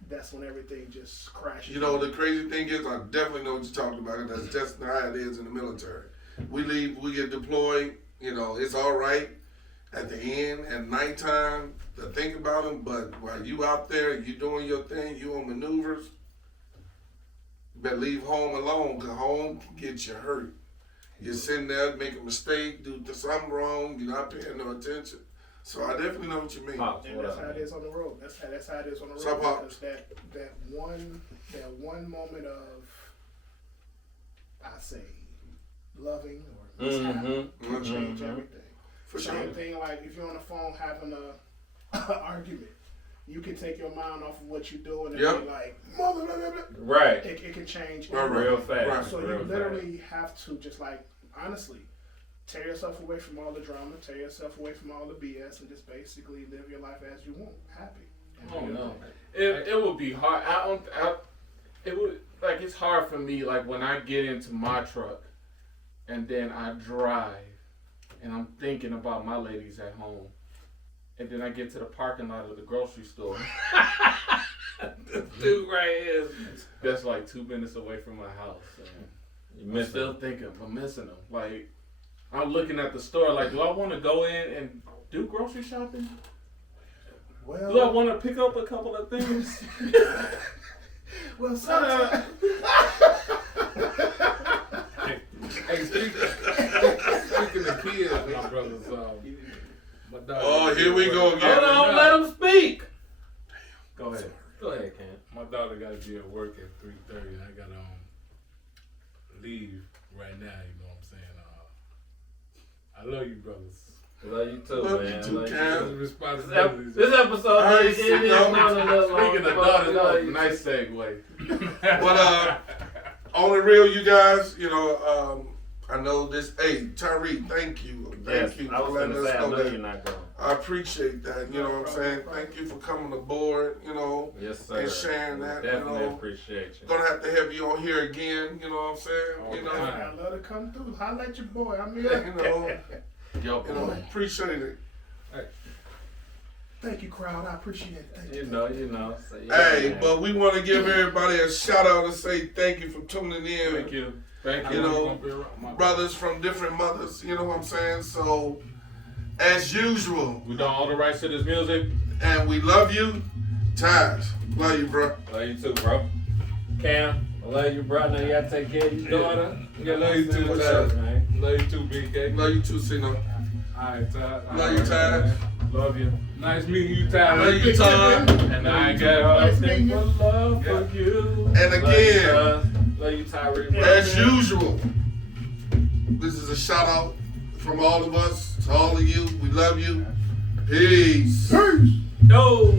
that's when everything just crashes. You know, the crazy thing is, I definitely know what you're talking about, and that's just how it is in the military. We leave, we get deployed, you know, it's all right at the end, at nighttime, to think about them, but while you out there, you doing your thing, you on maneuvers, you better leave home alone, because home can get you hurt. You're sitting there, make a mistake, do something wrong, you're not paying no attention. So I definitely know what you mean. Pops, And what that's up, how it man? is on the road. That's how it is on the road. So, Pops. Because that one moment of, I say, loving or mishap can change everything. For sure. Same thing like if you're on the phone having a argument, you can take your mind off of what you're doing and Yep. be like, mother, blah, blah, blah. Right. It can change. Right, everything. Real fast. Right. So Real you literally have to just like, honestly, tear yourself away from all the drama, tear yourself away from all the BS, and just basically live your life as you want, happy. Oh no, it would be hard. It would like it's hard for me. Like when I get into my truck, and then I drive, and I'm thinking about my ladies at home, and then I get to the parking lot of the grocery store. This dude right here. That's like 2 minutes away from my house. You I'm missed still it. thinking, I'm missing them. Like I'm looking at the store. Like, do I want to go in and do grocery shopping? Do I Well, want to pick up a couple of things? well, sometimes. Hey, speaking of kids, my brothers, my daughter. Oh, here we go again. Hold on, let him speak. Go ahead. Go ahead, Cam. My daughter got to be at work at 3:30, and I got to leave right now. You know what I'm saying? I love you, brothers. Love you too, Love man. you too, Love you Cam. too. Those responsibilities. This episode Hey, is going a little long. Speaking of daughters, Love you nice too. segue. But on the real, you guys, you know, I know this. Hey, Tyree, thank you. Yes, Thank you I for was letting gonna us say, I know know that. you're not going. I appreciate that. You know what I'm saying? Thank you for coming aboard, you know, Yes, sir. and sharing that. You Definitely know, appreciate you. gonna have to have you on here again. You know what I'm saying? You know, I love to come through. Holla at your boy. I'm you here. know, Yo, appreciate it. Thank you, crowd. I appreciate it. Thank you. You know. So, yeah, Hey, man. but we want to give everybody a shout out and say thank you for tuning in. thank you. Thank You you. know, brothers from different mothers. You know what I'm saying? So, as usual, We done all the rights to this music. and we love you. Taz, love you, bro. Love you too, bro. Cam, I love you, bro. Now you gotta take care of your daughter. Yeah, love you too, What's man. up, man? Love you too, BK. Love you too, Cino. Alright, Ty. Love you, Ty. Love you. Nice meeting you, Ty. Love you, Ty. And I got nothing but love for you. And again, Love you, Tyree. as usual, this is a shout out from all of us to all of you. We love you. Peace. Yo.